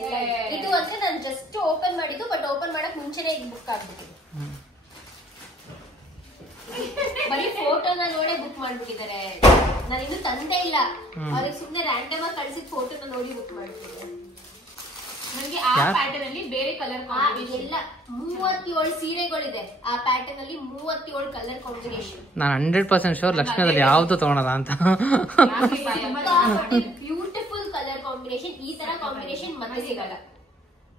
ಇದು ಅಂದ್ರೆ ನಾನು ಜಸ್ಟ್ ಓಪನ್ ಮಾಡಿದ್ದು, ಬಟ್ ಓಪನ್ ಮಾಡಕ್ ಮುಂಚೆನೆ ಇದು ಬುಕ್ ಆಗ್ಬಿಟ್ಟಿದೆ. ಬರೀ ಫೋಟೋನ ನೋಡೇ ಬುಕ್ ಮಾಡ್ಬಿಟ್ಟಿದ್ದಾರೆ. ನಾನು ಇನ್ನು ತಂದೆ ಇಲ್ಲ, ಅವ್ರಿಗೆ ಸುಮ್ನೆ ರ್ಯಾಂಡಮ್ ಆಗಿ ಕಳ್ಸಿದ ಫೋಟೋನ ನೋಡಿ ಬುಕ್ ಮಾಡ್ಬಿಟ್ಟಿದ್ದಾರೆ. ನನಗೆ ಆ ಪ್ಯಾಟರ್ನ್ ಅಲ್ಲಿ ಬೇರೆ ಕಲರ್ ಎಲ್ಲ 37 ಸೀರೆಗಳಿದೆ. ಆ ಪ್ಯಾಟರ್ನ್ ಅಲ್ಲಿ 37 ಕಲರ್ ಕಾಂಬಿನೇಷನ್. ನಾನು 100% ಶೋರ್ ಲಕ್ಷ್ಮೀದಲ್ಲಿ ಯಾವ್ದು ತಗೊಳೋದ ಅಂತ. Beautiful colour combination. ಈ ತರ ಕಾಂಬಿನೇಷನ್ ಮತ್ತೆ ಸಿಗಲ್ಲ.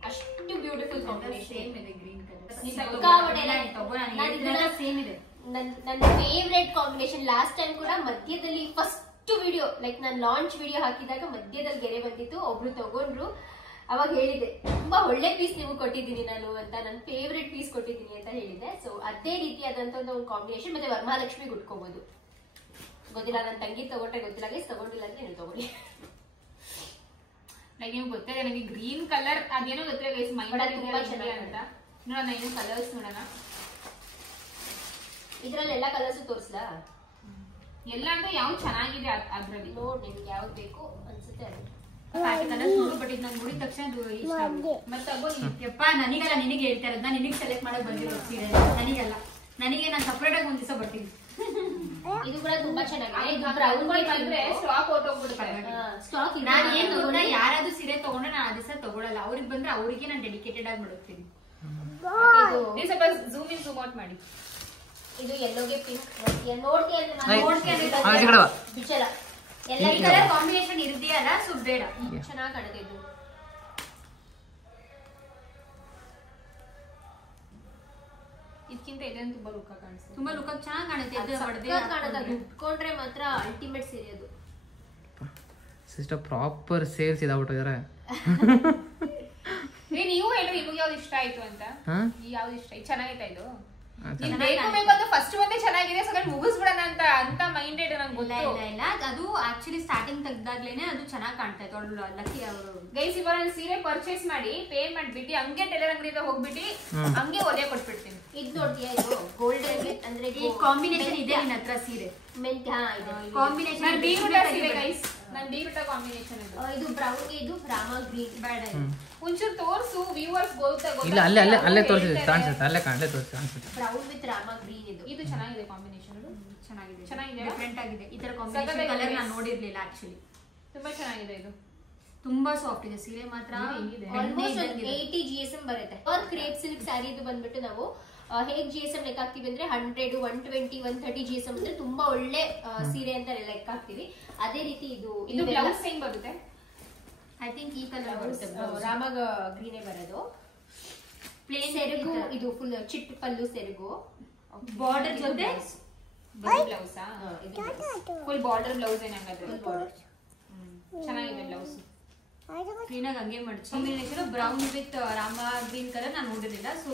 ಅಷ್ಟು ಬ್ಯೂಟಿಫುಲ್ ಕಾಂಬಿನೇಷನ್. ನನ್ನ ಫೇವ್ರೆಟ್ ಕಾಂಬಿನೇಷನ್. ಲಾಸ್ಟ್ ಟೈಮ್ ಕೂಡ ಮಧ್ಯದಲ್ಲಿ ಫಸ್ಟ್ ವಿಡಿಯೋ ಲೈಕ್ ನಾನು ಲಾಂಚ್ ವಿಡಿಯೋ ಹಾಕಿದಾಗ ಮಧ್ಯದಲ್ಲಿ ಗೆರೆ ಬಂದಿತ್ತು. ಒಬ್ರು ತಗೊಂಡ್ರು, ಅವಾಗ ಹೇಳಿದೆ ತುಂಬಾ ಒಳ್ಳೆ ಪೀಸ್ ನೀವು ಕೊಟ್ಟಿದ್ದೀನಿ ನಾನು ಅಂತ, ನನ್ನ ಫೇವ್ರೆಟ್ ಪೀಸ್ ಕೊಟ್ಟಿದ್ದೀನಿ ಅಂತ ಹೇಳಿದೆ. ಸೊ ಅದೇ ರೀತಿಯಾದಂತ ಒಂದು ಕಾಂಬಿನೇಷನ್. ಮತ್ತೆ ವರಮಹಾಲಕ್ಷ್ಮಿಗೆ ಉಟ್ಕೋಬಹುದು. ಗೊತ್ತಿಲ್ಲ, ನನ್ನ ತಂಗಿ ತಗೊಂಡ್ರೆ ಗೊತ್ತಿಲ್ಲ, ತಗೊಂಡಿಲ್ಲ ಅಂದ್ರೆ ನೀವು ತಗೊಳ್ಳಿ. ನಿಮ್ಗೆ ಗೊತ್ತಿದೆ ನನಗೆ ಗ್ರೀನ್ ಕಲರ್ ಅದೇನೋ ಗೊತ್ತಿಲ್ಲ ಗೈಸ್, ಮೈಂಡ್ ತುಂಬಾ ಚೆನ್ನಾಗಿ ಅಂತ. ನೋಡೋಣ ಏನು ಕಲರ್ಸ್ ನೋಡೋಣ. ಇದ್ರಲ್ಲಿ ಎಲ್ಲಾ ಕಲರ್ಸ್ ತೋರಿಸ್ಲಾ? ಎಲ್ಲ ಅಂದ್ರೆ ಯಾವ್ದು ಚೆನ್ನಾಗಿದೆ ಅದ್ರಲ್ಲಿ ನೋಡ್ ನಿಮ್ಗೆ ಯಾವ್ದು ಬೇಕು ಅನ್ಸುತ್ತೆ ಅದು. ಬಟ್ ಇದು ನಂಗೆ ನೋಡಿದ ತಕ್ಷಣ ನನಗಲ್ಲ ನಿನಗೆ ಹೇಳ್ತಾ ಇರೋದು. ನಾನು ನಿನಗೆ ಸೆಲೆಕ್ಟ್ ಮಾಡಕ್ ಬಂದಿರೋ ಸೀರೆ ನನಗಲ್ಲ, ನನಗೆ ನಾನು ಸಪರೇಟ್ ಆಗಿ ಒಂದ್ ದಿವಸ ಬರ್ತೀನಿ. ಇದು ಕೂಡ ತುಂಬಾ ಚೆನ್ನಾಗಿದೆ. ಸ್ಟಾಕ್ ನಾನು ಏನ್ ತಗೊಂಡ ಯಾರಾದ್ರೂ ಸೀರೆ ತಗೊಂಡ್ರೆ ನಾನು ಆ ದಿವಸ ತಗೊಳಲ್ಲ. ಅವ್ರಿಗೆ ಬಂದ್ರೆ ಅವ್ರಿಗೆ ನಾನು ಡೆಡಿಕೇಟೆಡ್ ಆಗಿ ಮಾಡೋಗ್ತೀನಿ. ಸ್ವಲ್ಪ ಝೂಮ್ ಇನ್ ಝೂಮ್ ಔಟ್ ಮಾಡಿ. ಇದು ಎಲ್ಲೋಗೆ ಪಿಂಕ್ ನೋಡ್ತೀಯ ಬಿಚ್ಚಲ್ಲ. ಎಲ್ಲ ಕಲರ್ ಕಾಂಬಿನೇಷನ್ ಇರ್ದಿಯಲ್ಲ, ಸೊ ಬೇಡ. ಚೆನ್ನಾಗಿ ಕಾಣುತ್ತೆ ಇದು. ಇದಕ್ಕಿಂತ ಇದನ್ನು ತುಂಬಾ ಲುಕ್ ಕಾಣಿಸುತ್ತೆ. ತುಂಬಾ ಲುಕ್ ಚೆನ್ನಾಗಿ ಕಾಣುತ್ತೆ. ಉಟ್ಕೊಂಡ್ರೆ ಮಾತ್ರ ಅಲ್ಟಿಮೇಟ್ ಸೀರೆ ಅದು. ಸಿಸ್ಟರ್ ಪ್ರಾಪರ್ ಸೇಲ್ಸ್ ಇದಾಗ್ಬಿಟ್ಟಿದ್ದಾರೆ. ನೀವು ಹೇಳಿ ನಿಮ್ಗೆ ಯಾವ್ದು ಇಷ್ಟ ಆಯ್ತು ಅಂತ. ಯಾವ್ದು ಇಷ್ಟ ಆಯ್ತು? ಚೆನ್ನಾಗೈತಾ ಇದು? ಫಸ್ಟ್ ಒಂದೇ ಚೆನ್ನಾಗಿದೆ, ಸೊ ಮುಗಿಸ್ಬಿಡೋಣ ಅಂತ ಮೈಂಡೆಡ್ ನಂಗೆ ಗೊತ್ತಿಲ್ಲ. ಇಲ್ಲ ಅದು ಆಕ್ಚುಲಿ ಸ್ಟಾರ್ಟಿಂಗ್ ತೆಗ್ದಾಗ್ಲೇನೆ ಅದು ಚೆನ್ನಾಗಿ ಕಾಣ್ತಾ ಇತ್ತು. ಲಕ್ಕಿ ಅವರು ಗೈಸ್ ಇವಾಗ ಸೀರೆ ಪರ್ಚೇಸ್ ಮಾಡಿ ಪೇ ಮಾಡ್ಬಿಟ್ಟು ಹಂಗೆ ಟೈಲರ್ ಅಂಗಡಿಯಿಂದ ಹೋಗ್ಬಿಟ್ಟು ಹಂಗೆ ಒಲೆ ಕೊಟ್ಬಿಡ್ತೀನಿ. ಇದು ನೋಡ್ತೀಯಾ, ಇದು ಗೋಲ್ಡನ್ ಅಂದ್ರೆ ಈ ಕಾಂಬಿನೇಷನ್ ಇದೆ ನಿನ್ನ ಹತ್ರ ಸೀರೆ. ಕಾಂಬಿನೇಷನ್ ಸೀರೆ ಗೈಸ್, ನನ್ ಬೀಗುಟ ಕಾಂಬಿನೇಷನ್ ಇದು ಬ್ರೌನ್ ಗೆ ಇದು ರಾಮ ಗ್ರೀನ್. ಬೇಡ ಒಂಚೂರು ತೋರ್ಸು ವ್ಯೂವರ್ಸ್ ಗೊತ್ತಾಗುತ್ತೆ. ಇಲ್ಲ ಅಲ್ಲೇ ತೋರಿಸಿದೆ ಕಾಣಿಸುತ್ತೆ. ಅಲ್ಲೇ ತೋರಿಸಿ ಕಾಣಿಸುತ್ತೆ. Brown with Rama green. ಇದು ಚೆನ್ನಾಗಿದೆ ಕಾಂಬಿನೇಷನ್. ಚೆನ್ನಾಗಿದೆ ಡಿಫರೆಂಟ್ ಆಗಿದೆ. ಈ ತರ ಕಾಂಬಿನೇಷನ್ ಕಲರ್ ನಾನು ನೋಡಿರ್ಲಿಲ್ಲ ಆಕ್ಚುಲಿ. ತುಂಬಾ ಚೆನ್ನಾಗಿದೆ. ಇದು ತುಂಬಾ ಸಾಫ್ಟ್ ಇದೆ ಸೀರೆ ಮಾತ್ರ. ಆಲ್ಮೋಸ್ಟ್ 80 GSM ಬರುತ್ತೆ. ಆರ್ ಕ್ರೇಪ್ ಸಿಲ್ಕ್ ಸ್ಯಾರಿ ಇದು ಬಂದ್ಬಿಟ್ಟು ನಾವು ಹೇಗ್ GSM ಲೆಕ್ಕ ಹಾಕ್ತಿವಿ ಅಂದ್ರೆ 100, 120, 130 GSM ಅಂದ್ರೆ ತುಂಬಾ ಒಳ್ಳೆ ಸೀರೆ ಅಂತ ಲೆಕ್ಕ ಹಾಕ್ತಿವಿ. ಅದೇ ರೀತಿ ಇದು ಬ್ಲೌಸ್ ಹೆಂಗ್ ಬರುತ್ತೆ? ಐ ಥಿಂಕ್ ಈ ಕಲರ್ ಬರುತ್ತೆ. ರಾಮ ಗ್ರೀನೇ ಬರೋದು. ಪ್ಲೇನ್ ಸೆರಗು, ಇದು ಫುಲ್ ಚಿಟ್ ಪಲ್ಲು ಸೆರಗು, ಬಾರ್ಡರ್ ಜೊತೆ ಬ್ಲೌಸ್. ಫುಲ್ ಬಾರ್ಡರ್ ಬ್ಲೌಸ್ ಏನಾಗುತ್ತೆ? ಚೆನ್ನಾಗಿದೆ ಬ್ಲೌಸ್. ಕ್ಲೀನ್ ಆಗಿ ಹಂಗೆ ಮಾಡಿ. Combination brown with Rama green colour ನಾನು ನೋಡಿರಲಿಲ್ಲ. ಸೊ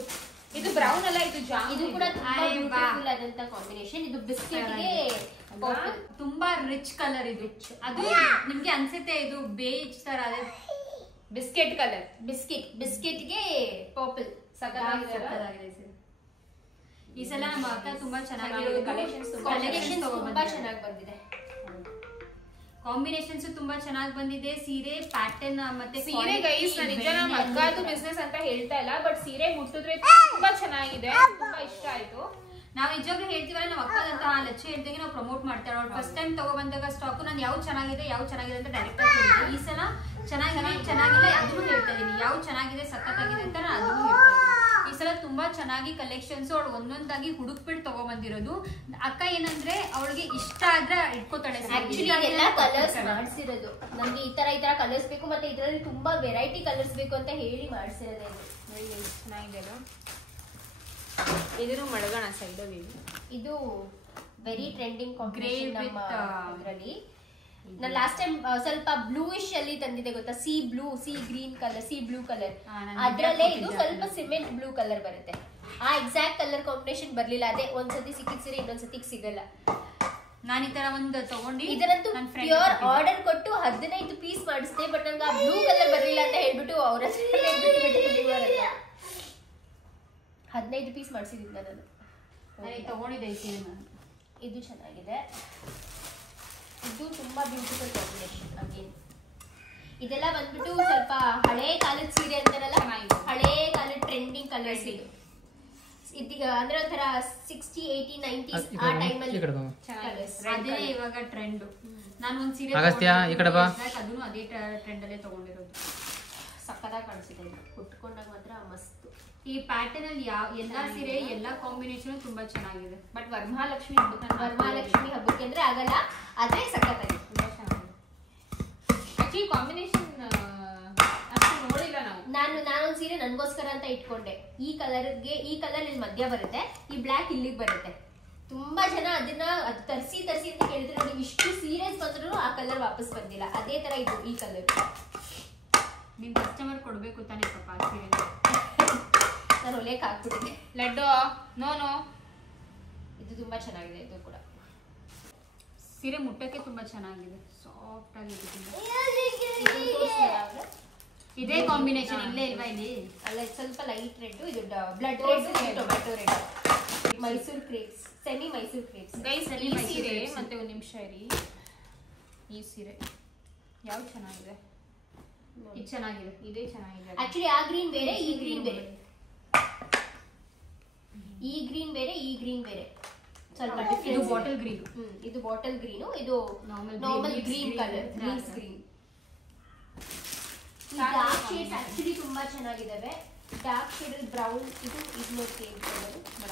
ಇದು ಬ್ರೌನ್ ಅಲ್ಲ, ಇದು ಇದು ಕೂಡ ತುಂಬಾ ಬ್ಯೂಟಿಫುಲ್ ಆದಂತ ಕಾಂಬಿನೇಷನ್. ಇದು ಬಿಸ್ಕೆಟ್ ಗೆ ತುಂಬಾ ರಿಚ್ ಕಲರ್. ಇದು ಅದು ನಿಮ್ಗೆ ಅನ್ಸುತ್ತೆ ಇದು ಬೇಜ್ ತರ ಅದೇ ಬಿಸ್ಕೆಟ್ ಕಲರ್. ಬಿಸ್ಕೆಟ್ ಗೆ ಪರ್ಪಲ್ ಸಕ್ಕತ್ತಾಗಿದೆ. ಈ ಸಲ ನಮ್ಮ ಅಕ್ಕ ತುಂಬಾ ಚೆನ್ನಾಗಿರೋದು ಕಲೆಕ್ಷನ್ಸ್ ತುಂಬಾ ಚೆನ್ನಾಗಿ ಬಂದಿದೆ. ಕಾಂಬಿನೇಷನ್ಸ್ ತುಂಬಾ ಚೆನ್ನಾಗಿ ಬಂದಿದೆ. ಸೀರೆ ಪ್ಯಾಟರ್ನ್ ಮತ್ತೆ ಸೀರೆ ಗೈಸ್ ನಾನು ನಿಜ ನಮ್ಮ ಅಕ್ಕದು ಬಿಸ್ನೆಸ್ ಅಂತ ಹೇಳ್ತಾ ಇಲ್ಲ, ಬಟ್ ಸೀರೆ ಮುಟ್ಟಿದ್ರೆ ತುಂಬಾ ಚೆನ್ನಾಗಿದೆ, ತುಂಬಾ ಇಷ್ಟ ಆಯ್ತು. ನಾವು ನಿಜವಾಗ್ಲೂ ಹೇಳ್ತೀವಲ್ಲ, ನಮ್ಮ ಅಕ್ಕದಂತ ಲಚ್ಚು ಹೇಳ್ದಂಗೆ ನಾವು ಪ್ರಮೋಟ್ ಮಾಡ್ತಾ ಇರೋದು. ಫಸ್ಟ್ ಟೈಮ್ ತಗೊಬಂದಾಗ ಸ್ಟಾಕ್ ನಾನು ಯಾವ್ದು ಚೆನ್ನಾಗಿದೆ ಅಂತ ಡೈರೆಕ್ಟ್ ಆಗಿ ಹೇಳಿದ್ದೆ. ಈ ಸಲ ಚೆನ್ನಾಗಿಲ್ಲ ಅದನ್ನು ಹೇಳ್ತಾ ಇದೀನಿ. ಯಾವ್ದು ಚೆನ್ನಾಗಿದೆ ಸಖತ್ತಾಗಿದೆ ಅಂತ ನಾನು ಅದನ್ನು ಹೇಳ್ತಾ ಇದ್ದೀನಿ. ಈ ಸಲ ತುಂಬಾ ಚೆನ್ನಾಗಿ ಕಲೆಕ್ಷನ್ಸ್ ಅವಳು ಒಂದೊಂದಾಗಿ ಹುಡುಕ್ಬಿಟ್ಟು ತಗೊಬಂದಿರೋದು. ಅಕ್ಕ ಏನಂದ್ರೆ ಅವಳಿಗೆ ಇಷ್ಟ ಆದ್ರೆ ಇಟ್ಕೋತಾಳೆ. ಆಕ್ಚುಲಿ ಎಲ್ಲ ಕಲರ್ಸ್ ಮಾಡಿಸಿರೋದು. ನಮ್ಗೆ ಈ ತರ ಕಲರ್ಸ್ ಬೇಕು, ಮತ್ತೆ ಇದರಲ್ಲಿ ತುಂಬಾ ವೆರೈಟಿ ಕಲರ್ಸ್ ಬೇಕು ಅಂತ ಹೇಳಿ ಮಾಡಿಸಿರೋದು. ಚೆನ್ನಾಗಿದೆ. ಇದನ್ನು ಮಡಗೋಣ ಸೈಡ್. ಇದು ವೆರಿ ಟ್ರೆಂಡಿಂಗ್ ಕಾಂಬಿನೇಷನ್ ನಮ್ಮ ಇದರಲ್ಲಿ. ನಾನು ಲಾಸ್ಟ್ ಟೈಮ್ ಸ್ವಲ್ಪ ಬ್ಲೂಯಿಶ್ ಅಲ್ಲಿ ತಂದಿದೆ ಗೊತ್ತಾ, C green colour, C blue colour. ಅದ್ರಲ್ಲೇ ಇದು ಸ್ವಲ್ಪ ಸಿಮೆಂಟ್ ಬ್ಲೂ ಕಲರ್ ಬರುತ್ತೆ. ಆ ಎಕ್ಸಾಕ್ಟ್ ಕಲರ್ ಕಾಂಬಿನೇಷನ್ ಬರ್ಲಿಲ್ಲ. ಅದೇ ಒಂದ್ಸತಿ ಸಿಕ್ಕಿದ ಸೀರೆ ಇನ್ನೊಂದ್ಸತಿ ಸಿಗಲ್ಲ. ನಾನು ಈ ತರ ಒಂದು ತಗೊಂಡು ಇದರಂತೂ ಪ್ಯೂರ್ ಆರ್ಡರ್ ಕೊಟ್ಟು 15 ಪೀಸ್ ಮಾಡಿಸ್ದೆ. ಬಟ್ ನಂಗೆ ಆ ಬ್ಲೂ ಕಲರ್ ಬರ್ಲಿಲ್ಲ ಅಂತ ಹೇಳ್ಬಿಟ್ಟು ಅವ್ರ 15 ಪೀಸ್ ಮಾಡಿಸಿದ್ದೀನಿ ನಾನು. ತಗೊಂಡಿದ್ದೆ ಈ ಸೀರೆ ನಾನು. ಇದು ಚೆನ್ನಾಗಿದೆ. ಇದು ತುಂಬಾ ಬ್ಯೂಟಿಫುಲ್ ಕಾಂಬಿನೇಷನ್. ಅಗೇನ್ ಇದೆಲ್ಲ ಬಂದ್ಬಿಟ್ಟು ಸ್ವಲ್ಪ ಹಳೆ ಕಾಲದ ಸೀರೆ ಅಂತಾರಲ್ಲ, ಹಳೆ ಕಾಲದ ಟ್ರೆಂಡಿಂಗ್ ಕಲರ್ಸ್ ಇದು. ಇದೀಗ ಅಂದ್ರೆ ಒಂಥರ 60, 80, 90s ಆ ಟೈಮಲ್ಲಿ ಅದೇ ಇವಾಗ ಟ್ರೆಂಡ್. ನಾನು ಒಂದ್ ಸೀರೆ ಅದನ್ನು ಅದೇ ಟ್ರೆಂಡ್ ಅಲ್ಲೇ ತಗೊಂಡಿರೋದು. ಸಕ್ಕತ್ತಾಗಿ ಕಾಣಿಸಿದೆ ಇದು, ಉಟ್ಕೊಂಡಾಗ ಮಾತ್ರ ಮಸ್ತ್. ಈ ಪ್ಯಾಟರ್ನ್ ಅಲ್ಲಿ ಎಲ್ಲಾ ಸೀರೆ ಎಲ್ಲಾ ಕಾಂಬಿನೇಷನ್ ತುಂಬಾ ಚೆನ್ನಾಗಿದೆ. ಬಟ್ ವರಮಹಾಲಕ್ಷ್ಮಿ ಹಬ್ಬಕ್ಕೆ ಅಂದ್ರೆ ಆಗಲ್ಲ, ಆದ್ರೆ ಸಕ್ಕತ್ತಾಗಿದೆ, ತುಂಬಾ ಚೆನ್ನಾಗಿದೆ. ಆಕ್ಚುಲಿ ಕಾಂಬಿನೇಷನ್ ಅಷ್ಟು ನೋಡಿಲ್ಲ ನಾವು. ನಾನೊಂದ್ ಸೀರೆ ನನ್ಗೋಸ್ಕರ ಅಂತ ಇಟ್ಕೊಂಡೆ. ಈ ಕಲರ್ ಇಲ್ಲಿ ಮಧ್ಯ ಬರುತ್ತೆ, ಈ ಬ್ಲಾಕ್ ಇಲ್ಲಿಗೆ ಬರುತ್ತೆ. ತುಂಬಾ ಜನ ಅದನ್ನ ತರ್ಸಿ ಅಂತ ಕೇಳಿದ್ರೆ ನೋಡಿ, ಇಷ್ಟು ಸೀರಿಯಸ್ ಬಂದ್ರು ಆ ಕಲರ್ ವಾಪಸ್ ಬಂದಿಲ್ಲ. ಅದೇ ತರ ಇದು ಈ ಕಲರ್. ನಿಮ್ ಕಸ್ಟಮರ್ ಕೊಡ್ಬೇಕು ತಾನೇ ಪಾಪ ಸೀರೆ. ನಾನು ಹೊಲಿಯಕ್ ಹಾಕ್ಬಿಟ್ಟಿದ್ದೆ. ಲಡ್ಡು ನೋ ಇದು ತುಂಬಾ ಚೆನ್ನಾಗಿದೆ. ಇದು ಕೂಡ ಸೀರೆ ಮುಟ್ಟಕ್ಕೆ ತುಂಬಾ ಚೆನ್ನಾಗಿದೆ, ಸಾಫ್ಟ್ ಆಗಿದೆ. ಇದೇ ಕಾಂಬಿನೇಷನ್ ಇಲ್ಲೇ ಇಲ್ವಾ ಇಲ್ಲಿ? ಅಲ್ಲ, ಸ್ವಲ್ಪ ಲೈಟ್ ರೆಡ್, ಇದು blood red, tomato red, Mysuru crepes, semi Mysuru crepes. Guys ಈ ಸೀರೆ ಮತ್ತೆ ಒಂದು ನಿಮಿಷ ಇರಿ. ಈ ಸೀರೆ ಯಾವ್ದು ಚೆನ್ನಾಗಿದೆ? ಇದು ಚೆನ್ನಾಗಿದೆ, ಇದೇ ಚೆನ್ನಾಗಿದೆ. ಆಕ್ಚುಲಿ ಆ ಗ್ರೀನ್ ಬೇರೆ, ಈ ಗ್ರೀನ್ ಬೇರೆ. ಈ ಗ್ರೀನ್ ಬೇರೆ, ಈ ಗ್ರೀನ್ ಬೇರೆ, ಸ್ವಲ್ಪ ಇದು ಬಾಟಲ್ ಗ್ರೀನ್. ಇದು ಬಾಟಲ್ ಗ್ರೀನು, ಇದು normal green colour, leaf green. ಈ ಡಾರ್ಕ್ ಶೇಡ್ಸ್ ಆಕ್ಚುಲಿ ತುಂಬಾ ಚೆನ್ನಾಗಿದಾವೆ. ಡಾರ್ಕ್ ಶೇಡ್ ಬ್ರೌನ್, ಇದು ನೋಡ್ತೀನಿ ಬೇಡ,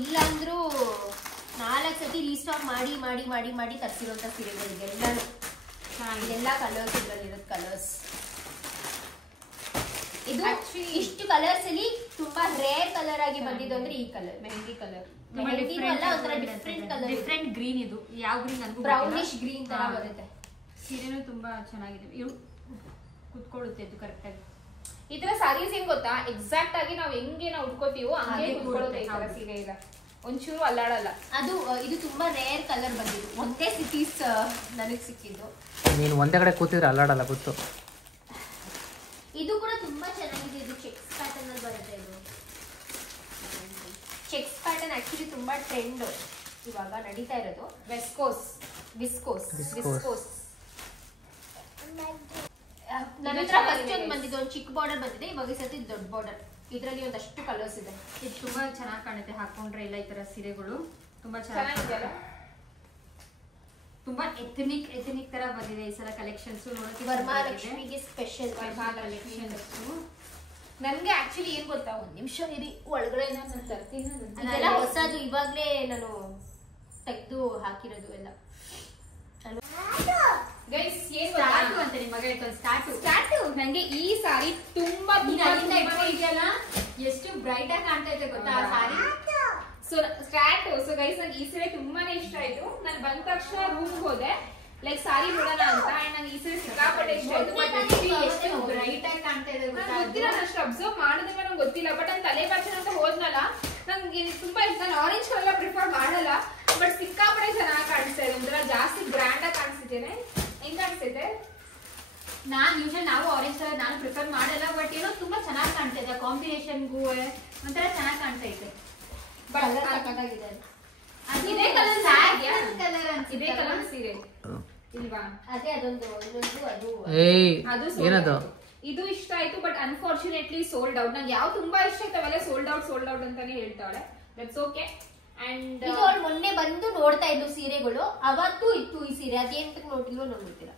ಇಲ್ಲ ಅಂದ್ರೂ 4 ಸತಿ ರೀಸ್ಟಾಕ್ ಮಾಡಿ ತರಿಸಿರುವಂತ ಸೀರೆಗಳಿಗೆ ಇದೆಲ್ಲ ಕಲರ್ಸ್, ಇದ್ರಲ್ಲಿರೋದು ಕಲರ್ಸ್. ಇದು ಇಷ್ಟು ಕಲರ್ಸ್ ಅಲ್ಲಿ ತುಂಬಾ ರೇರ್ ಕಲರ್ ಆಗಿ ಬಂದಿದ್ದು ಅಂದ್ರೆ ಈ colour, mehndi colour. Different green. ಇದು ಯಾವ ಗ್ರೀನ್? ನನಗೂ ಬ್ರೌನಿಶ್ ಗ್ರೀನ್ ತರ ಬರುತ್ತೆ. ಸೀರೆನೂ ತುಂಬಾ ಚೆನ್ನಾಗಿದೆ, ಇವು ಕುತ್ಕೊಳ್ಳುತ್ತೆ ಇದು ಕರೆಕ್ಟ್ ಆಗಿ. ಈ ತರ ಸಾರೀಸ್ ಹೆಂಗ್ ಗೊತ್ತಾ, ಎಕ್ಸಾಕ್ಟ್ ಆಗಿ ನಾವು ಹೆಂಗೆ ನಾವು ಉಟ್ಕೋತೀವೋ ಹಂಗೆ ಕುತ್ಕೊಳ್ಳುತ್ತೆ ಈ ತರ ಸೀರೆ. ಇಲ್ಲ ಒಂಚೂರು ಅಲ್ಲಾಡಲ್ಲ. ಇದು ತುಂಬಾ ರೇರ್ ಕಲರ್ ಬಂದಿದ್ದು, ಒಂದೇ ಸಿಟೀಸ್ ನನಗೆ ಸಿಕ್ಕಿದ್ದು. ನೀನು ಒಂದೇ ಕಡೆ ಕೂತಿದ್ರೆ ಅಲ್ಲಾಡಲ್ಲ ಗೊತ್ತು. ಇದು ಕೂಡ ತುಂಬಾ ಚೆನ್ನಾಗಿದೆ. ಇದು ಚೆಕ್ಸ್ ಪ್ಯಾಟರ್ನ್ ಅಲ್ಲಿ ಬರುತ್ತೆ. ಇದು ಚೆಕ್ಸ್ ಪ್ಯಾಟರ್ನ್ ಆಕ್ಚುಲಿ ತುಂಬಾ ಟ್ರೆಂಡ್ ಇವಾಗ ನಡೀತಾ ಇರೋದು. ವಿಸ್ಕೋಸ್ ನನ್ನ ಹತ್ರ ಫಸ್ಟ್ ಒಂದು ಬಂದಿದ್ದು, ಒಂದು ಚಿಕ್ಕ ಬಾರ್ಡರ್ ಬಂದಿದೆ. ಇವಾಗ ಈ ಸತಿ ದೊಡ್ಡ ಬಾರ್ಡರ್. ಇದರಲ್ಲಿ ಒಂದಷ್ಟು ಕಲರ್ಸ್ ಇದೆ. ಇದು ತುಂಬಾ ಚೆನ್ನಾಗಿ ಕಾಣುತ್ತೆ ಹಾಕೊಂಡ್ರೆ ಎಲ್ಲ ಈ ತರ ಸೀರೆಗಳು. ತುಂಬಾ ಚೆನ್ನಾಗಿದೆ, ತುಂಬಾ ಎಥನಿಕ್ ತರ ಬಂದಿದೆ ಈ ಸಲ ಕಲೆಕ್ಷನ್ಸ್. ವರಮಹಾಲಕ್ಷ್ಮಿಗೆ ಸ್ಪೆಷಲ್ ಕಲೆಕ್ಷನ್ಸ್. ನನ್ಗೆ ಆಕ್ಚುಲಿ ಏನ್ ಗೊತ್ತಾ, ಒಂದ್ ನಿಮಿಷ ಇರಿ, ಒಳಗಡೆ ನಾನು ತರ್ತೀನಿ. ಇದೆಲ್ಲ ಹೊಸದು, ಇವಾಗ್ಲೇ ನಾನು ತೆಗೆದು ಹಾಕಿರೋದು ಎಲ್ಲ. ಗೈಸ್ ಸ್ಟಾರ್ಟು ಅಂತ ನಿಮ್ಮ ಮಗ ಸ್ಟಾರ್ಟು. ನಂಗೆ ಈ ಸಾರಿ ತುಂಬಾ ಇದೆಯಲ್ಲ, ಎಷ್ಟು ಬ್ರೈಟ್ ಆಗಿ ಕಾಣ್ತಾ ಇದೆ ಗೊತ್ತಾ ಆ ಸಾರಿ. ಸೊ ಗೈಸ್ ನಂಗೆ ಈ ಸೀರೆ ತುಂಬಾನೇ ಇಷ್ಟ ಆಯ್ತು. ನಾನು ಬಂದ ತಕ್ಷಣ ರೂಮ್ ಹೋದೆ, ಲೈಕ್ ಸಾರಿ ನೋಡೋಣ ಅಂತ. ಅಂಡ್ ನಂಗೆ ಈ ಸೀರೆ ಸಿಕ್ಕಾಪಟ್ಟೆ ಇಷ್ಟ ಆಯ್ತು. ಎಷ್ಟು ಬ್ರೈಟ್ ಆಗಿ ಕಾಣ್ತಾ ಇದೆ ಗೊತ್ತಿಲ್ಲ, ನಾನು ಅಷ್ಟು ಅಬ್ಸರ್ವ್ ಮಾಡಿದ್ರೆ ನಂಗೆ ಗೊತ್ತಿಲ್ಲ. ಬಟ್ ನಾನು ತಲೆ ಬಾಚನ ಅಂತ ಹೋದ್ನಲ್ಲ, ನಂಗೆ ತುಂಬಾ ಇಷ್ಟ. ನಾನು ಆರೆಂಜ್ ಕಲರ್ ಪ್ರಿಫರ್ ಮಾಡಲ್ಲ, ಬಟ್ ಸಿಕ್ಕಾಪಟ್ಟೆ ಚೆನ್ನಾಗಿ ಕಾಣಿಸ್ತಾ ಇದೆ. ಒಂಥರ ಜಾಸ್ತಿ ಗ್ರ್ಯಾಂಡ್ ಆಗಿ ಕಾಣಿಸ್ತಿದ್ದೇನೆ. ಹೆಂಗ್ ಕಾಣಿಸ್ತೈತೆ? ನಾವು ಆರೆಂಜ್ ಕಲರ್ ನಾನು ಪ್ರಿಫರ್ ಮಾಡಲ್ಲ, ಬಟ್ ಏನೋ ತುಂಬಾ ಚೆನ್ನಾಗಿ ಕಾಣ್ತಾ ಇದೆ. ಕಾಂಬಿನೇಷನ್ಗೂ ಒಂಥರ ಚೆನ್ನಾಗಿ ಕಾಣ್ತಾ ಇದೆ. ಇದೇ ಕಲರ್ ಇದೇ ಕಲರ್ ಸೀರೆ ಇಲ್ವಾ? ಅದೇ ಅದೊಂದು ಏನದು? ಇದು ಇಷ್ಟ ಆಯ್ತು, ಬಟ್ ಅನ್ಫಾರ್ಚುನೇಟ್ಲಿ ಸೋಲ್ಡ್ ಔಟ್. ನಂಗೆ ಯಾವ ತುಂಬಾ ಇಷ್ಟ ಆಯ್ತು ಅವೆಲ್ಲ ಸೋಲ್ಡ್ ಔಟ್ ಅಂತಾನೆ ಹೇಳ್ತಾಳೆ. That's okay. ಅಂಡ್ ಇದು ಅವಳು ಮೊನ್ನೆ ಬಂದು ನೋಡ್ತಾ ಇದ್ದು ಸೀರೆಗಳು, ಅವತ್ತು ಇತ್ತು ಈ ಸೀರೆ. ಅದೇಂತ ನೋಡಿಲ್ವೋ ನೋಡ್ಬಿಡ್ತೀರಾ,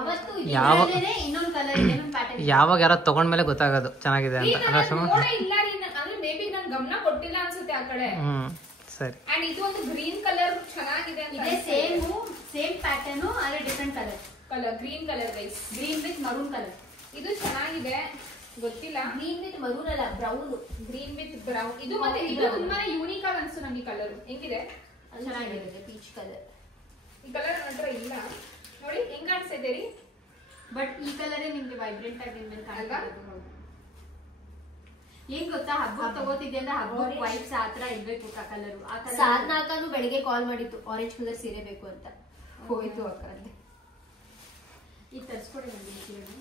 ಅವತ್ತು ಇನ್ನೊಂದು ಕಲರ್ ಇದೆ, ಇನ್ನೊಂದು ಪ್ಯಾಟರ್ನ್. ಯಾವಾಗ ಯಾರೋ ತಗೊಂಡ್ಮೇಲೆ ಗೊತ್ತಾಗೋದು ಚೆನ್ನಾಗಿದೆ ಅಂತ. ಇಲ್ಲ ಅಂದ್ರೆ ಮೇ ಬಿ ನಾನು ಗಮನ ಕೊಟ್ಟಿಲ್ಲ ಅನ್ಸುತ್ತೆ ಆ ಕಡೆ. ಸರಿ. ಅಂಡ್ ಇದು ಒಂದು ಗ್ರೀನ್ ಕಲರ್ ಚೆನ್ನಾಗಿದೆ ಅಂತ. ಇದೆ ಸೇಮ್ ಪ್ಯಾಟರ್ನ್, ಆದ್ರೆ different colour. Green colour guys, green with maroon colour. ಇದು ಚೆನ್ನಾಗಿದೆ, ಗೊತ್ತಿಲ್ಲ. ಗ್ರೀನ್ ವಿತ್ ಮರೂನ್ ಅಲ್ಲ, ಬ್ರೌನ್. Green with brown. ಇದು ಮತ್ತೆ ಇದು ತುಂಬಾನೇ ಯೂನಿಕ್ ಆಗಿ ಅನ್ಸ್ತು ನಂಗೆ. ಕಲರ್ ಹೆಂಗಿದೆ? ಚೆನ್ನಾಗಿದೆ, ಪೀಚ್ ಕಲರ್. ಈ ಕಲರ್ ನನ್ನ ಹತ್ರ ಇಲ್ಲ ನೋಡಿ, ಹೆಂಗ್ ಕಾಣಿಸ್ತಿದೆ ರೀ. ಬಟ್ ಈ ಕಲರೇ ನಿಮ್ಗೆ ವೈಬ್ರೆಂಟ್ ಆಗಿ ಕಾಣಿಸ್ತಾ. ಏನ್ ಗೊತ್ತಾ, ಹಬ್ಬ ತಗೋತಿದ್ದೆ ಅಂದ್ರೆ ಹಬ್ಬ ವೈಬ್ಸ್ ಆತರ ಇರ್ಬೇಕು ಕಲರ್. ಸಾಧನಾಕನು ಬೆಳಿಗ್ಗೆ ಕಾಲ್ ಮಾಡಿತ್ತು, ಆರೆಂಜ್ ಕಲರ್ ಸೀರೆ ಬೇಕು ಅಂತ. ಹೋಯ್ತು ಅಕ್ಕ ಅಲ್ಲಿ. ಈಗ ತರಿಸ್ಕೊಡಿ ನಮ್ಗೆ ಸೀರೆ.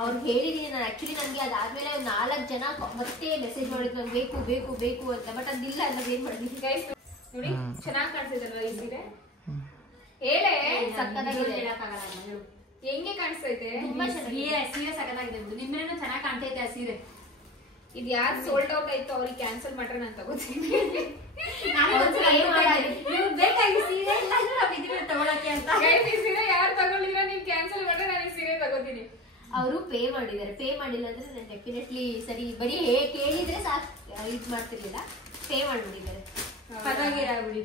ಅವ್ರು ಹೇಳಿದೀನಿ ನಾನು. ಆಕ್ಚುಲಿ ನನಗೆ ಅದಾದ್ಮೇಲೆ 4 ಜನ ಮತ್ತೆ ಮೆಸೇಜ್ ಮಾಡಿದ್ರು ನಂಗೆ ಬೇಕು ಬೇಕು ಬೇಕು ಅಂತ. ಬಟ್ ಅದಿಲ್ಲ ಅನ್ನೋದು ಏನ್ ಮಾಡಿದ್ವಿ ಗೈಸ್ ನೋಡಿ ಚೆನ್ನಾಗಿ ಕಾಣಿಸ್ತಿದಲ್ವಾ ಈ ಸೀರೆ? ಹೇಳೇ ಸಕ್ಕತ್ತಾಗಿದೆ. ಹೇಳಕ್ಕಾಗಲ್ಲ ಹೇಳು. ಹೆಂಗೆ ಕಾಣಿಸ್ತೈತೆ? ತುಂಬಾ ಚೆನ್ನಾಗಿದೆ ಸೀರೆ, ಸಕ್ಕತ್ತಾಗಿದೆ. ನಿಮ್ಮೇನೂ ಚೆನ್ನಾಗಿ ಕಾಣ್ತೈತೆ ಆ ಸೀರೆ. ಇದು ಯಾರು ಸೋಲ್ಡ್ ಔಟ್ ಆಯ್ತು ಅವ್ರಿಗೆ ಕ್ಯಾನ್ಸಲ್ ಮಾಡ್ರೆ ನಾನು ತಗೋತೀನಿ. ಬೇಕಾಗಿ ಸೀರೆ ಇಲ್ಲ ನಾವ್ ಇದೀವಿ ತಗೊಳಕ್ಕೆ ಅಂತ. ಈ ಸೀರೆ ಯಾರು ತಗೊಳ್ಳಿಲ್ಲ ನೀವು ಕ್ಯಾನ್ಸಲ್ ಮಾಡ್ರೆ ನಾನು ಈ ಸೀರೆ ತಗೋತೀನಿ. ಅವರು ಪೇ ಮಾಡಿದ್ದಾರೆ. ಪೇ ಮಾಡಿಲ್ಲ ಅಂದ್ರೆ ನಾನು ಡೆಫಿನೆಟ್ಲಿ ಸರಿ ಬರೀ ಕೇಳಿದ್ರೆ ಸಾಕು ಇದು ಮಾಡ್ತಿರ್ಲಿಲ್ಲ. ಪೇ ಮಾಡ್ಬಿಟ್ಟಿದ್ದಾರೆ. ಪರವಾಗಿಲ್ಲ ಬಿಡಿ.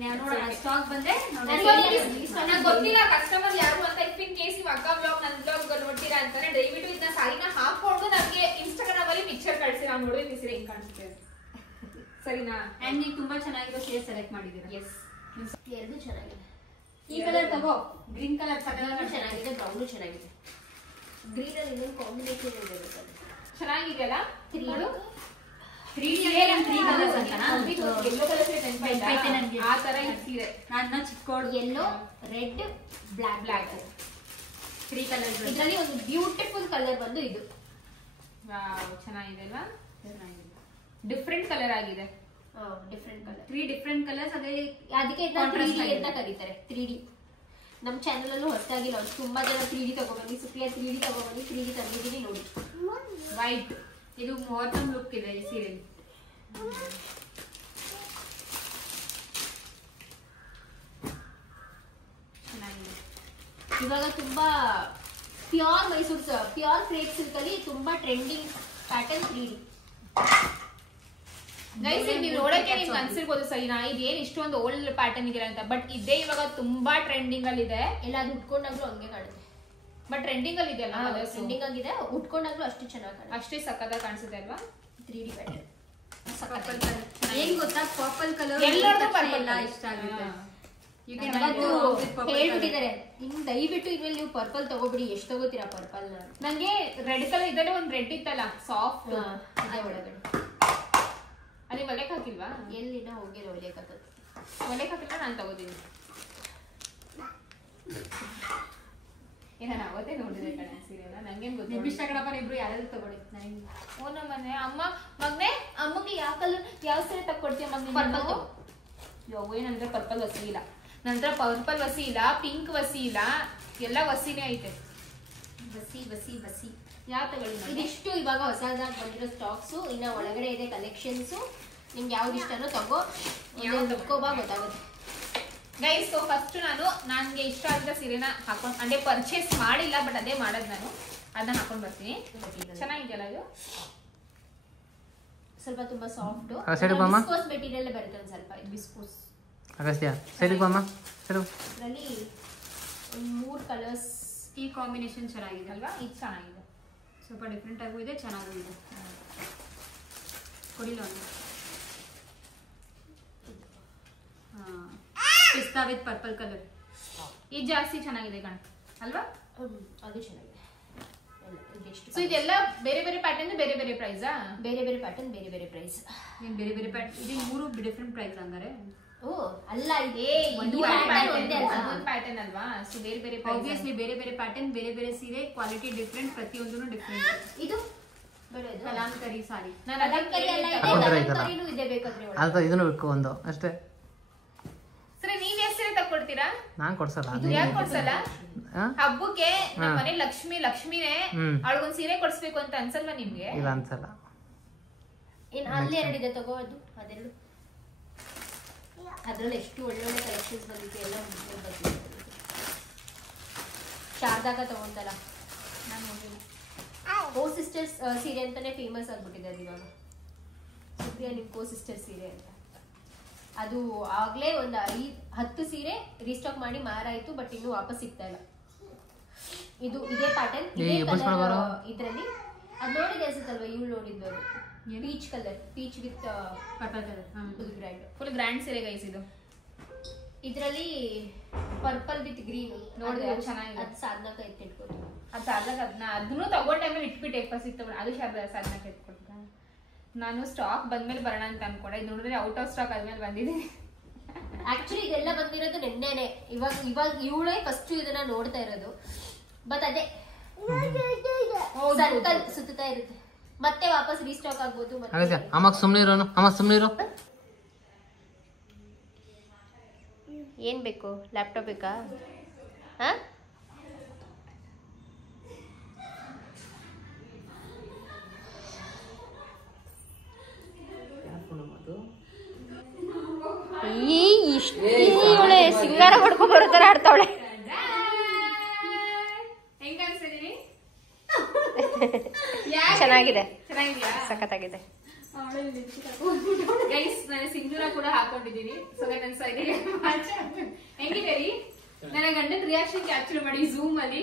ನೋಡೋಣ ಸ್ಟಾಕ್ ಬಂದ್ರೆ ನನಗೆ ಗೊತ್ತಿಲ್ಲ ಕಸ್ಟಮರ್ ಯಾರು ಅಂತ. ಇಫ್ ಇನ್ ಕೇಸ್ ನೀವು ಅಕ್ಕ ಬ್ಲಾಗ್ ನನ್ನ ಬ್ಲಾಗ್ ನೋಡ್ತೀರಾ ಅಂತಾನೆ ದಯವಿಟ್ಟು ಇದನ್ನ ಸಾರಿನ ಹಾಕೊಂಡು ನಮ್ಗೆ ಇನ್ಸ್ಟಾಗ್ರಾಮ್ ಅಲ್ಲಿ ಪಿಕ್ಚರ್ ಕಳಿಸಿ. ನಾವು ನೋಡಿದ್ರೆ ಈ ಸೀರೆ ಹಿಂಗ್ ಕಾಣಿಸ್ತೇವೆ ಸರಿನಾ? ಅಂಡ್ ನೀವು ತುಂಬಾ ಚೆನ್ನಾಗಿರೋ ಸೀರೆ ಸೆಲೆಕ್ಟ್ ಮಾಡಿದೀರಾ. ಎಸ್, ಎರಡು ಚೆನ್ನಾಗಿದೆ. ಈ ಕಲರ್ ತಗೋ. ಗ್ರೀನ್ ಕಲರ್ ಚೆನ್ನಾಗಿದೆ, ಬ್ರೌನು ಚೆನ್ನಾಗಿದೆ. ಗ್ರೀನ್ ಅಲ್ಲಿ ಇನ್ನೊಂದು ಕಾಂಬಿನೇಷನ್ ಇದೆ ಚೆನ್ನಾಗಿದೆಯಲ್ಲ? 3D ಕಲರ್ಸ್ ಅಂತನಾ? ಯೆಲ್ಲೋ ಕಲರ್ ನೆನಪಾಯ್ತಾ ನನಗೆ. ಆ ತರ ಈ ಸೀರೆ ನನ್ನ ಚಿಕ್ಕೋಳು ಯೆಲ್ಲೋ, ರೆಡ್, ಬ್ಲಾಕ್ 3 ಕಲರ್ಸ್. ಇದರಲ್ಲಿ ಒಂದು ಬ್ಯೂಟಿಫುಲ್ ಕಲರ್ ಬಂದು ಇದು. ವಾವ್ ಚೆನ್ನಾಗಿದೆ ಅಲ್ವಾ? ಡಿಫ್ರೆಂಟ್ ಕಲರ್ ಆಗಿದೆ. Different colour, 3 different colours. ಅದೇ ಅದಕ್ಕೆ ಇದನ್ನ 3D ಅಂತ ಕರೀತಾರೆ. 3D ನಮ್ಮ ಚಾನಲ್ ಅಲ್ಲೂ ಹೊಸದಾಗಿ ನಾವು ತುಂಬಾ ಜನ 3D ತಗೊಬನ್ನಿ, ಸುಪ್ರಿಯಾ 3D ತಗೊಬನ್ನಿ, 3D ತಂದಿದ್ದೀನಿ ನೋಡಿ. ವೈಟ್ ಇದು ಮಾರ್ಟಮ್ ಲುಕ್ ಇದೆ ಈ ಸೀರೆ. ಚೆನ್ನಾಗಿದೆ. ಇವಾಗ ತುಂಬಾ pure Mysuru pure crepe silk ಅಲ್ಲಿ ತುಂಬಾ ಟ್ರೆಂಡಿಂಗ್ ಪ್ಯಾಟರ್ನ್ 3D. ಗೈಸ್ ನೀವು ನೋಡಕ್ಕೆ ನಿಮ್ಗೆ ಅನ್ಸಿರ್ಬೋದು ಸರಿನಾ ಇದೇನ್ ಇಷ್ಟೊಂದು ಓಲ್ಡ್ ಪ್ಯಾಟರ್ನ್ ಇದೆ ಅಂತ. ಬಟ್ ಇದೇ ಇವಾಗ ತುಂಬಾ ಟ್ರೆಂಡಿಂಗ್ ಅಲ್ಲಿ ಇದೆ. ಎಲ್ಲ ಅದು ಉಟ್ಕೊಂಡಾಗ್ಲೂ ಹಂಗೆ ಕಾಣುತ್ತೆ. ಬಟ್ ಟ್ರೆಂಡಿಂಗ್ ಅಲ್ಲಿ ಇದೆ ಅಲ್ಲ, ಟ್ರೆಂಡಿಂಗ್ ಆಗಿದೆ. ಉಟ್ಕೊಂಡಾಗ್ಲೂ ಅಷ್ಟು ಚೆನ್ನಾಗಿ ಕಾಣುತ್ತೆ. ಅಷ್ಟೇ ಸಕ್ಕತ್ತಾಗಿ ಕಾಣಿಸುತ್ತೆ ಅಲ್ವಾ? 3D ಪ್ಯಾಟರ್ನ್ ಪರ್ಪಲ್ ಕಲರ್ ಏನ್ ಗೊತ್ತಾ? ಪರ್ಪಲ್ ಕಲರ್ ಎಲ್ಲರಿಗೂ ಪರ್ಪಲ್ ಎಲ್ಲ ಇಷ್ಟ ಆಗುತ್ತೆ. ಹೇಳ್ಬಿಟ್ಟಿದ್ದಾರೆ ನಿಮ್ ದಯವಿಟ್ಟು ಇದ್ರಲ್ಲಿ ನೀವು ಪರ್ಪಲ್ ತಗೋಬಿಡಿ. ಎಷ್ಟು ತಗೋತೀರಾ ಪರ್ಪಲ್? ನಂಗೆ ರೆಡ್ ಕಲರ್ ಇದರಲ್ಲಿ ಒಂದ್ ರೆಡ್ ಇತ್ತಲ್ಲ ಸಾಫ್ಟ್, ಅದೇ ಒಳಗಡೆ ಅದೇ ಒಲೆಕ್ ಹಾಕಿಲ್ವಾ? ಎಲ್ಲಿನ ಹೋಗಿರೋ ಒಲೆಕತ್ತದ. ಒಲೆಕ್ ಹಾಕಿಲ್ಲ ನಾನು ತಗೋತೀನಿ. ನಾನು ಅವತ್ತೇ ನೋಡಿದೆ ಕಣ ಸೀರೆನ. ನಂಗೇನ್ ಗೊತ್ತು ಇಷ್ಟ ಕಣಪ್ಪ. ಇಬ್ರು ಯಾರಾದ್ರೂ ತಗೊಳ್ಳಿ. ನನಗೆ ಓ ನಮ್ಮನೆ ಅಮ್ಮ ಮಗ್ನೆ ಅಮ್ಮಗೆ ಯಾವ ಕಲರ್ ಯಾವ ಸೀರೆ ತಕ್ಕೊಡ್ತೀಯ ಮಗ? ಪರ್ಪಲ್ ಯವ್ವೇ ನಂತರ ಪರ್ಪಲ್ ವಸಿ ಇಲ್ಲ. ನಂತರ ಪರ್ಪಲ್ ವಸಿ ಇಲ್ಲ, ಪಿಂಕ್ ವಸಿ ಇಲ್ಲ, ಎಲ್ಲ ವಸಿನೇ ಐತೆ. ಬಸಿ ಬಸಿ ಬಸಿ ಯಾವ ತಗೊಳ್ಳಿ? ಇದಿಷ್ಟು ಇವಾಗ ಹೊಸದಾಗಿ ಬಂದಿರೋ ಸ್ಟಾಕ್ಸ್. ಇನ್ನ ಒಳಗಡೆ ಇದೆ ಕಲೆಕ್ಷನ್ಸ್. ನಿಮ್ಗೆ ಯಾವ್ದು ಇಷ್ಟನೋ ತಗೋ, ತಗೋಬಾ ಗೊತ್ತಾಗುತ್ತೆ. ಗೈಸ್ ಸೊ ಫಸ್ಟ್ ನನ್ಗೆ ಇಷ್ಟ ಆಗಿದ್ದ ಸೀರೆನ ಹಾಕೊಂಡು ಅಂದ್ರೆ ಪರ್ಚೇಸ್ ಮಾಡಿಲ್ಲ, ಬಟ್ ಅದೇ ಮಾಡೋದು ನಾನು. ಅದನ್ನ ಹಾಕೊಂಡ್ ಬರ್ತೀನಿ. ಚೆನ್ನಾಗಿದೆಯಲ್ಲ ಇದು? ಸ್ವಲ್ಪ ತುಂಬಾ ಸಾಫ್ಟ್ ವಿಸ್ಕೋಸ್ ಮೆಟೀರಿಯಲ್ ಬರುತ್ತೆ. ಒಂದು ಸ್ವಲ್ಪ ವಿಸ್ಕೋಸ್ ಅಗಸ್ತ್ಯ ಸೈಡಿಗೆ ಬಾಮ್ಮ. ಇದರಲ್ಲಿ 3 ಕಲರ್ಸ್. ಈ ಕಾಂಬಿನೇಷನ್ ಚೆನ್ನಾಗಿದೆ ಅಲ್ವಾ? ಇದು ಚೆನ್ನಾಗಿದೆ, ಸ್ವಲ್ಪ ಡಿಫ್ರೆಂಟ್ ಆಗೂ ಇದೆ, ಚೆನ್ನಾಗೂ ಇದೆ. ಕೊಡಿಲ್ಲ ಒಂದು ಪಿಸ್ತಾ ವಿತ್ ಪರ್ಪಲ್ ಕಲರ್. ಇದು ಜಾಸ್ತಿ ಚೆನ್ನಾಗಿದೆ ಕಣ ಅಲ್ವಾ? ಅದು ಚೆನ್ನಾಗಿದೆ. ಸೊ ಇದೆಲ್ಲ ಬೇರೆ ಬೇರೆ ಪ್ಯಾಟರ್ನ್, ಬೇರೆ ಬೇರೆ ಪ್ರೈಸಾ? ಬೇರೆ ಬೇರೆ ಪ್ಯಾಟರ್ನ್, ಬೇರೆ ಬೇರೆ ಪ್ರೈಸ್. ಏನ್ ಬೇರೆ ಬೇರೆ ಪ್ಯಾಟರ್ನ್? ಇದು 3 ಡಿಫ್ರೆಂಟ್ ಪ್ರೈಸ್ ಹಂಗಾರೆ? ಓ ಅಲ್ಲ, ಇದೇ ಒಂದು ಪ್ಯಾಟರ್ನ್ ಅಲ್ವಾ? ಸೊ ಬೇರೆ ಬೇರೆ ಆಬ್ವಿಯಸ್ಲಿ ಬೇರೆ ಬೇರೆ ಪ್ಯಾಟರ್ನ್, ಬೇರೆ ಬೇರೆ ಸೀರೆ, ಕ್ವಾಲಿಟಿ ಡಿಫ್ರೆಂಟ್, ಪ್ರತಿಯೊಂದೂ ಡಿಫ್ರೆಂಟ್. ಇದು ಕಲಾಂಕರಿ ಸಾರಿ. ನಾನು ಕಲಾಂಕರಿ ಎಲ್ಲ ಇದೆ, ಕಲಾಂಕರಿನೂ ಇದೆ ಬೇಕಾದ್ರೆ ಒಳಗೆ. ಅದು ಇದನ್ನು ಬೇಕು ಒಂದು ಅಷ್ಟೇ. ಸರಿ ನೀವ್ ಎಷ್ಟು ಸೀರೆ ತಕ್ಕೊಡ್ತೀರಾ? ನಾನ್ ಕೊಡ್ಸಲ್ಲ. ಯಾಕೆ ಕೊಡ್ಸಲ್ಲ? ಹಬ್ಬಕ್ಕೆ ನಮ್ಮ ಮನೆ ಲಕ್ಷ್ಮಿನೇ ಅವಳಿಗೊಂದ್ ಸೀರೆ ಕೊಡ್ಸ್ಬೇಕು ಅಂತ ಅನ್ಸಲ್ವಾ ನಿಮ್ಗೆ? ಇಲ್ಲ ಅನ್ಸಲ್ಲ. ಇನ್ ಅಲ್ಲಿ 2 ಇದೆ ತಗೋ. ಅದೆರಡು ಅದ್ರಲ್ಲಿ ಎಷ್ಟು ಒಳ್ಳೊಳ್ಳೆ ಕಲೆಕ್ಷನ್ಸ್ ಬಂದಿದೆ. ಎಲ್ಲ ಶಾರದಾಗ ತಗೊಂತಲ್ಲ, ನಾನು ಹೋಗಿಲ್ಲ. ಕೋ ಸಿಸ್ಟರ್ಸ್ ಸೀರೆ ಅಂತಾನೆ ಫೇಮಸ್ ಆಗ್ಬಿಟ್ಟಿದೆ ಅದು ಇವಾಗ. ಸುಪ್ರಿಯಾ ನಿಮ್ ಕೋ ಸಿಸ್ಟರ್ ಸೀರೆ ಅಂತ. ಅದು ಆಗ್ಲೇ ಒಂದು 10 ಸೀರೆ ರೀಸ್ಟಾಕ್ ಮಾಡಿ ಮಾರಾಯ್ತು, ಬಟ್ ಇನ್ನು ವಾಪಸ್ ಸಿಗ್ತಾ ಇಲ್ಲ. ಇದು ಇದೇ ಪ್ಯಾಟರ್ನ್, ಇದೇ ಕಲರ್. ಇದ್ರಲ್ಲಿ ಅದ್ ನೋಡಿದೆ ಅನ್ಸುತ್ತಲ್ವಾ? ಇವ್ಳು ನೋಡಿದ್ದವರು peach colour, peach with purple colour. Full grand ಸೀರೆ ಗೈಸ್ ಇದು. ಇದ್ರಲ್ಲಿ ಪರ್ಪಲ್ ವಿತ್ ಗ್ರೀನ್ ನೋಡಿದ್ರೆ ಚೆನ್ನಾಗಿದೆ. ಅದು ಸಾಧನಕ ಎತ್ತಿಟ್ಕೊತು. ಅದು ಅದನ್ನು ತಗೊಂಡ ಟೈಮಲ್ಲಿ ಇಟ್ಬಿಟ್ಟೆ ಫಸ್ಟ್ ಇತ್ತು. ಅದು ಸಾಧನಕ್ಕೆ ಎತ್ಕೊಟ್ಟ. ನಾನು ಸ್ಟಾಕ್ ಬಂದ್ಮೇಲೆ ಬರೋಣ ಅಂತ ಅನ್ಕೊಂಡೆ. ಇದು ನೋಡಿದ್ರೆ ಔಟ್ ಆಫ್ ಸ್ಟಾಕ್ ಆದ್ಮೇಲೆ ಬಂದಿದೆ. ಆಕ್ಚುಲಿ ಇದೆಲ್ಲ ಬಂದಿರೋದು ನೆನ್ನೆನೆ. ಇವಾಗ ಇವಳೇ ಫಸ್ಟ್ ಇದನ್ನ ನೋಡ್ತಾ ಇರೋದು. ಬಟ್ ಅದೇ ಸರ್ಕಲ್ ಸುತ್ತಾ ಇರುತ್ತೆ, ಮತ್ತೆ ವಾಪಸ್ ರೀಸ್ಟಾಕ್ ಆಗ್ಬೋದು. ಅಮ್ಮ ಸುಮ್ನೆ ಇರೋನು, ಅಮ್ಮ ಸುಮ್ನೆ ಇರೋ. ಏನ್ ಬೇಕು? ಲ್ಯಾಪ್ಟಾಪ್ ಬೇಕಾ? ಇವಳೆ ಸಿಂಗಾರ ಹೊಡ್ಕೊಂಡ್ ಬರೋ ತರ ಆಡ್ತಾವಳೆ. ಚೆನ್ನಾಗಿದೆ, ಸಖತ್ತಾಗಿದೆ. ಗೈಸ್ ನಾನು ಸಿಂಧೂರ ಕೂಡ ಹಾಕೊಂಡಿದ್ದೀನಿ. ಸೊ ನನ್ನ ಸೈಡ್ ಹೆಂಗಿದೆ ರೀ? ನನ್ನ ಗಂಡನ ರಿಯಾಕ್ಷನ್ ಕ್ಯಾಪ್ಚರ್ ಮಾಡಿ ಝೂಮ್ ಅಲ್ಲಿ.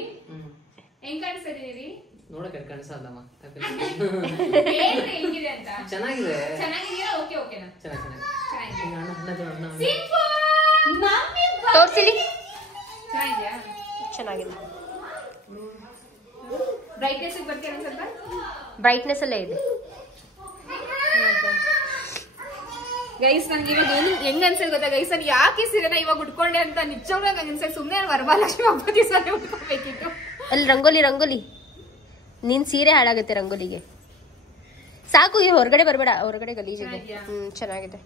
ಹೆಂಗ್ ಕಾಣಿಸ್ತಾ ಇದೀನಿ? ನೋಡಕ್ಕೆ ಕಾಣಿಸಲ್ಲಮ್ಮ. ಹೆಂಗಿದೆ ಅಂತ? ಚೆನ್ನಾಗಿದೆ. ಚೆನ್ನಾಗಿದೆಯಾ? ಓಕೆ ಓಕೆನಾ? ಚೆನ್ನಾಗಿದೆ. ತೋರ್ಸಿಲಿ. ಚೆನ್ನಾಗಿದ್ಯಾ? ಚೆನ್ನಾಗಿದೆ. ಬ್ರೈಟ್ನೆಸ್ ಬರ್ತೀರಾ ಸ್ವಲ್ಪ? ಬ್ರೈಟ್ನೆಸ್ ಅಲ್ಲೇ ಇದೆ. ಗೈಸ್ ನನ್ಗೆ ಇವಾಗ ಹೆಂಗ್ ಅನ್ಸಲ್ ಗೊತ್ತಾ ಗೈಸ್, ನಾನು ಯಾಕೆ ಸೀರೆನ ಇವಾಗ ಉಟ್ಕೊಂಡೆ ಅಂತ ನಿಜವಾಗ್ಲೂ ನಂಗೆ ಅನ್ಸಲ್. ಸುಮ್ನೆ ವರಮಹಾಲಕ್ಷ್ಮಿ ಹಬ್ಬ ದಿವಸನೇ ಉಟ್ಕೋಬೇಕಿತ್ತು. ಅಲ್ಲಿ ರಂಗೋಲಿ ನೀನ್ ಸೀರೆ ಹಾಳಾಗುತ್ತೆ ರಂಗೋಲಿಗೆ. ಸಾಕು, ಇದು ಹೊರಗಡೆ ಬರಬೇಡ, ಹೊರಗಡೆ ಗಲೀಜಿದೆ. ಚೆನ್ನಾಗಿದೆ.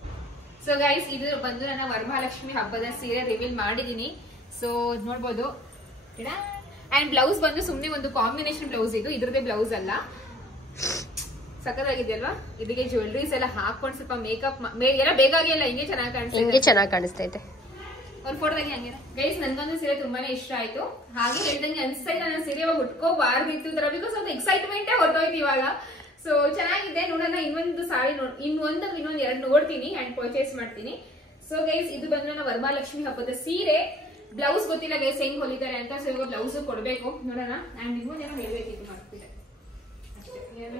ಸೊ ಗೈಸ್ ಇದು ಬಂದು ನನ್ನ ವರಮಹಾಲಕ್ಷ್ಮಿ ಹಬ್ಬದ ಸೀರೆ ರಿವೀಲ್ ಮಾಡಿದೀನಿ. ಸೊ ನೋಡ್ಬೋದು. ಅಂಡ್ ಬ್ಲೌಸ್ ಬಂದು ಸುಮ್ನೆ ಒಂದು ಕಾಂಬಿನೇಷನ್ ಬ್ಲೌಸ್, ಇದ್ರದೇ ಬ್ಲೌಸ್ ಅಲ್ಲ. ಸಖತ್ತಾಗಿದೆಯಲ್ವಾ? ಇದಕ್ಕೆ ಜ್ಯುವೆಲ್ರೀಸ್ ಎಲ್ಲ ಹಾಕೊಂಡು ಸ್ವಲ್ಪ ಮೇಕಪ್ ಎಲ್ಲ ಬೇಕಾಗಿ ಎಲ್ಲ ಹಿಂಗೆ ಚೆನ್ನಾಗಿ ಕಾಣಿಸ್ತೈತೆ. ಒಂದು ಫೋಟೋದಾಗಿ ಹಂಗೆ ಗೈಸ್ ನನ್ಗೊಂದು ಸೀರೆ ತುಂಬಾನೇ ಇಷ್ಟ ಆಯ್ತು. ಹಾಗೆ ಹೇಳ್ದಂಗೆ ಅನ್ಸ್ತಾ ಇದೆ ನನ್ನ ಸೀರೆ ಇವಾಗ ಉಟ್ಕೋಬಾರ್ದಿತ್ತು ತರ, ಬಿಕಾಸ್ ಒಂದು ಎಕ್ಸೈಟ್ಮೆಂಟೇ ಹೊರಟೋಯ್ತು ಇವಾಗ. ಸೊ ಚೆನ್ನಾಗಿದೆ. ನೋಡೋಣ, ಇನ್ನೊಂದು ಸಾರಿ ಇನ್ನೊಂದು ಎರಡು ನೋಡ್ತೀನಿ ಅಂಡ್ ಪರ್ಚೇಸ್ ಮಾಡ್ತೀನಿ. ಸೊ ಗೈಸ್ ಇದು ಬಂದು ನನ್ನ ವರಮಹಾಲಕ್ಷ್ಮಿ ಹಬ್ಬದ ಸೀರೆ. ಬ್ಲೌಸ್ ಗೊತ್ತಿಲ್ಲ ಗೈಸ್ ಹೆಂಗ್ ಹೊಲಿತಾರೆ ಅಂತ. ಸೊ ಇವಾಗ ಬ್ಲೌಸ್ ಕೊಡ್ಬೇಕು, ನೋಡೋಣ. ಅಂಡ್ ಇನ್ನೊಂದೇನೋ ಹೇಳ್ಬೇಕಿತ್ತು ಮಾಡ್ತಿದ್ದೆ.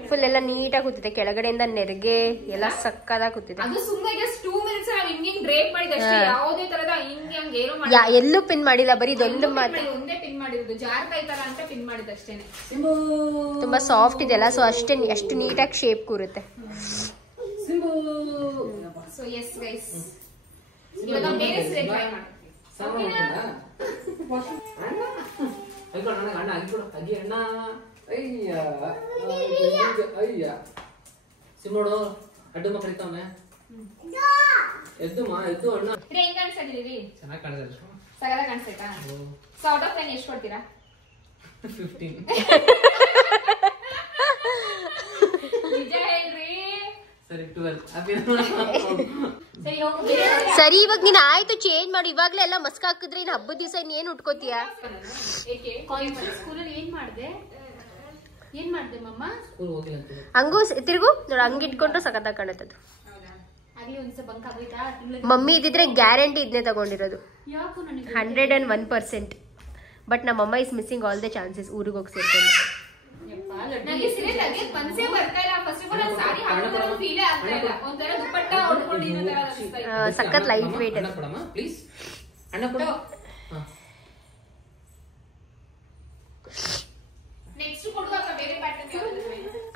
ಫುಲ್ ಎಲ್ಲ ನೀಟಾಗಿ ಕೂತಿದೆ, ಕೆಳಗಡೆಯಿಂದ ನೆರಿಗೆ ಎಲ್ಲ ಸಕ್ಕದಾಗಿ ಕೂತಿದೆ. ಅದು ಸುಮ್ಮನೆ ಜಸ್ಟ್ 2 ಮಿನಿಟ್ಸ್ ನಾವು ಹಿಂಗ್ ಡ್ರೇಪ್ ಮಾಡಿದ ಅಷ್ಟೇ. ಯಾವುದೇ ತರದ ಹಿಂಗೆ ಹಂಗೆ ಏನೋ ಎಲ್ಲೂ ಪಿನ್ ಮಾಡಿಲ್ಲ, ಬರೀ ಇದೊಂದು ಮಾತ್ರ ಒಂದೇ ಪಿನ್ ಮಾಡಿರೋದು. ಜಾರ್ತಾ ಇತರ ಅಂತ ಪಿನ್ ಮಾಡಿದಷ್ಟೇನೆ. ತುಂಬಾ ಸಾಫ್ಟ್ ಇದೆಲ್ಲ, ಸೊ ಅಷ್ಟು ನೀಟಾಗಿ ಶೇಪ್ ಕೂರುತ್ತೆ. ಸೊ ಎಸ್ ಗೈಸ್, ಇವಾಗ ಬೇರೆ ಸೀರೆ ಟ್ರೈ ಮಾಡ್ತೀವಿ. ಸಿಮ್ಮೋಡು ಅಡ್ಡು ಮಕ್ಕಳಿತ್ತವನೆ. ಎದ್ದು ಅಣ್ಣ. ಹೆಂಗ್ ಕಾಣಿಸ್ತಿದ್ದೀರಿ? ಚೆನ್ನಾಗಿ ಕಾಣಿಸ್ತಾ. ಸಗದ ಕಾಣಿಸ್ತೈತಾ? ಸೊ ಔಟ್ ಆಫ್ 10 ಎಷ್ಟು ಕೊಡ್ತೀರಾ? 15. ನಿಜ ಹೇಳ್ರಿ. ಸರಿ 12. ಸರಿ ಇವಾಗ ನೀನ್ ಆಯ್ತು ಚೇಂಜ್ ಮಾಡಿ. ಇವಾಗ್ಲೇ ಎಲ್ಲ ಮಸ್ಕ್ ಹಾಕಿದ್ರೆ ಇನ್ ಹಬ್ಬದ ದಿವಸ ಇನ್ನೇನ್ ಉಟ್ಕೋತೀಯ? ಸ್ಕೂಲಲ್ಲಿ ಏನ್ ಮಾಡ್ದೆ ಮಮ್ಮ? ಹಂಗೂ ತಿರುಗು ನೋಡ, ಹಂಗ ಇಟ್ಕೊಂಡ್ರು ಸಖತ್ತಾಗಿ ಕಾಣುತ್ತದು. ಮಮ್ಮಿ ಇದ್ದಿದ್ರೆ ಗ್ಯಾರಂಟಿ ಇದನ್ನೇ ತಗೊಂಡಿರೋದು 101%. ಬಟ್ ನಮ್ಮಮ್ಮ is missing all the chances. ಊರಿಗೆ ಹೋಗಿ ಸೇರ್ಕೊಂಡು ಸಖತ್ ಲೈಟ್ ವೇಟ್.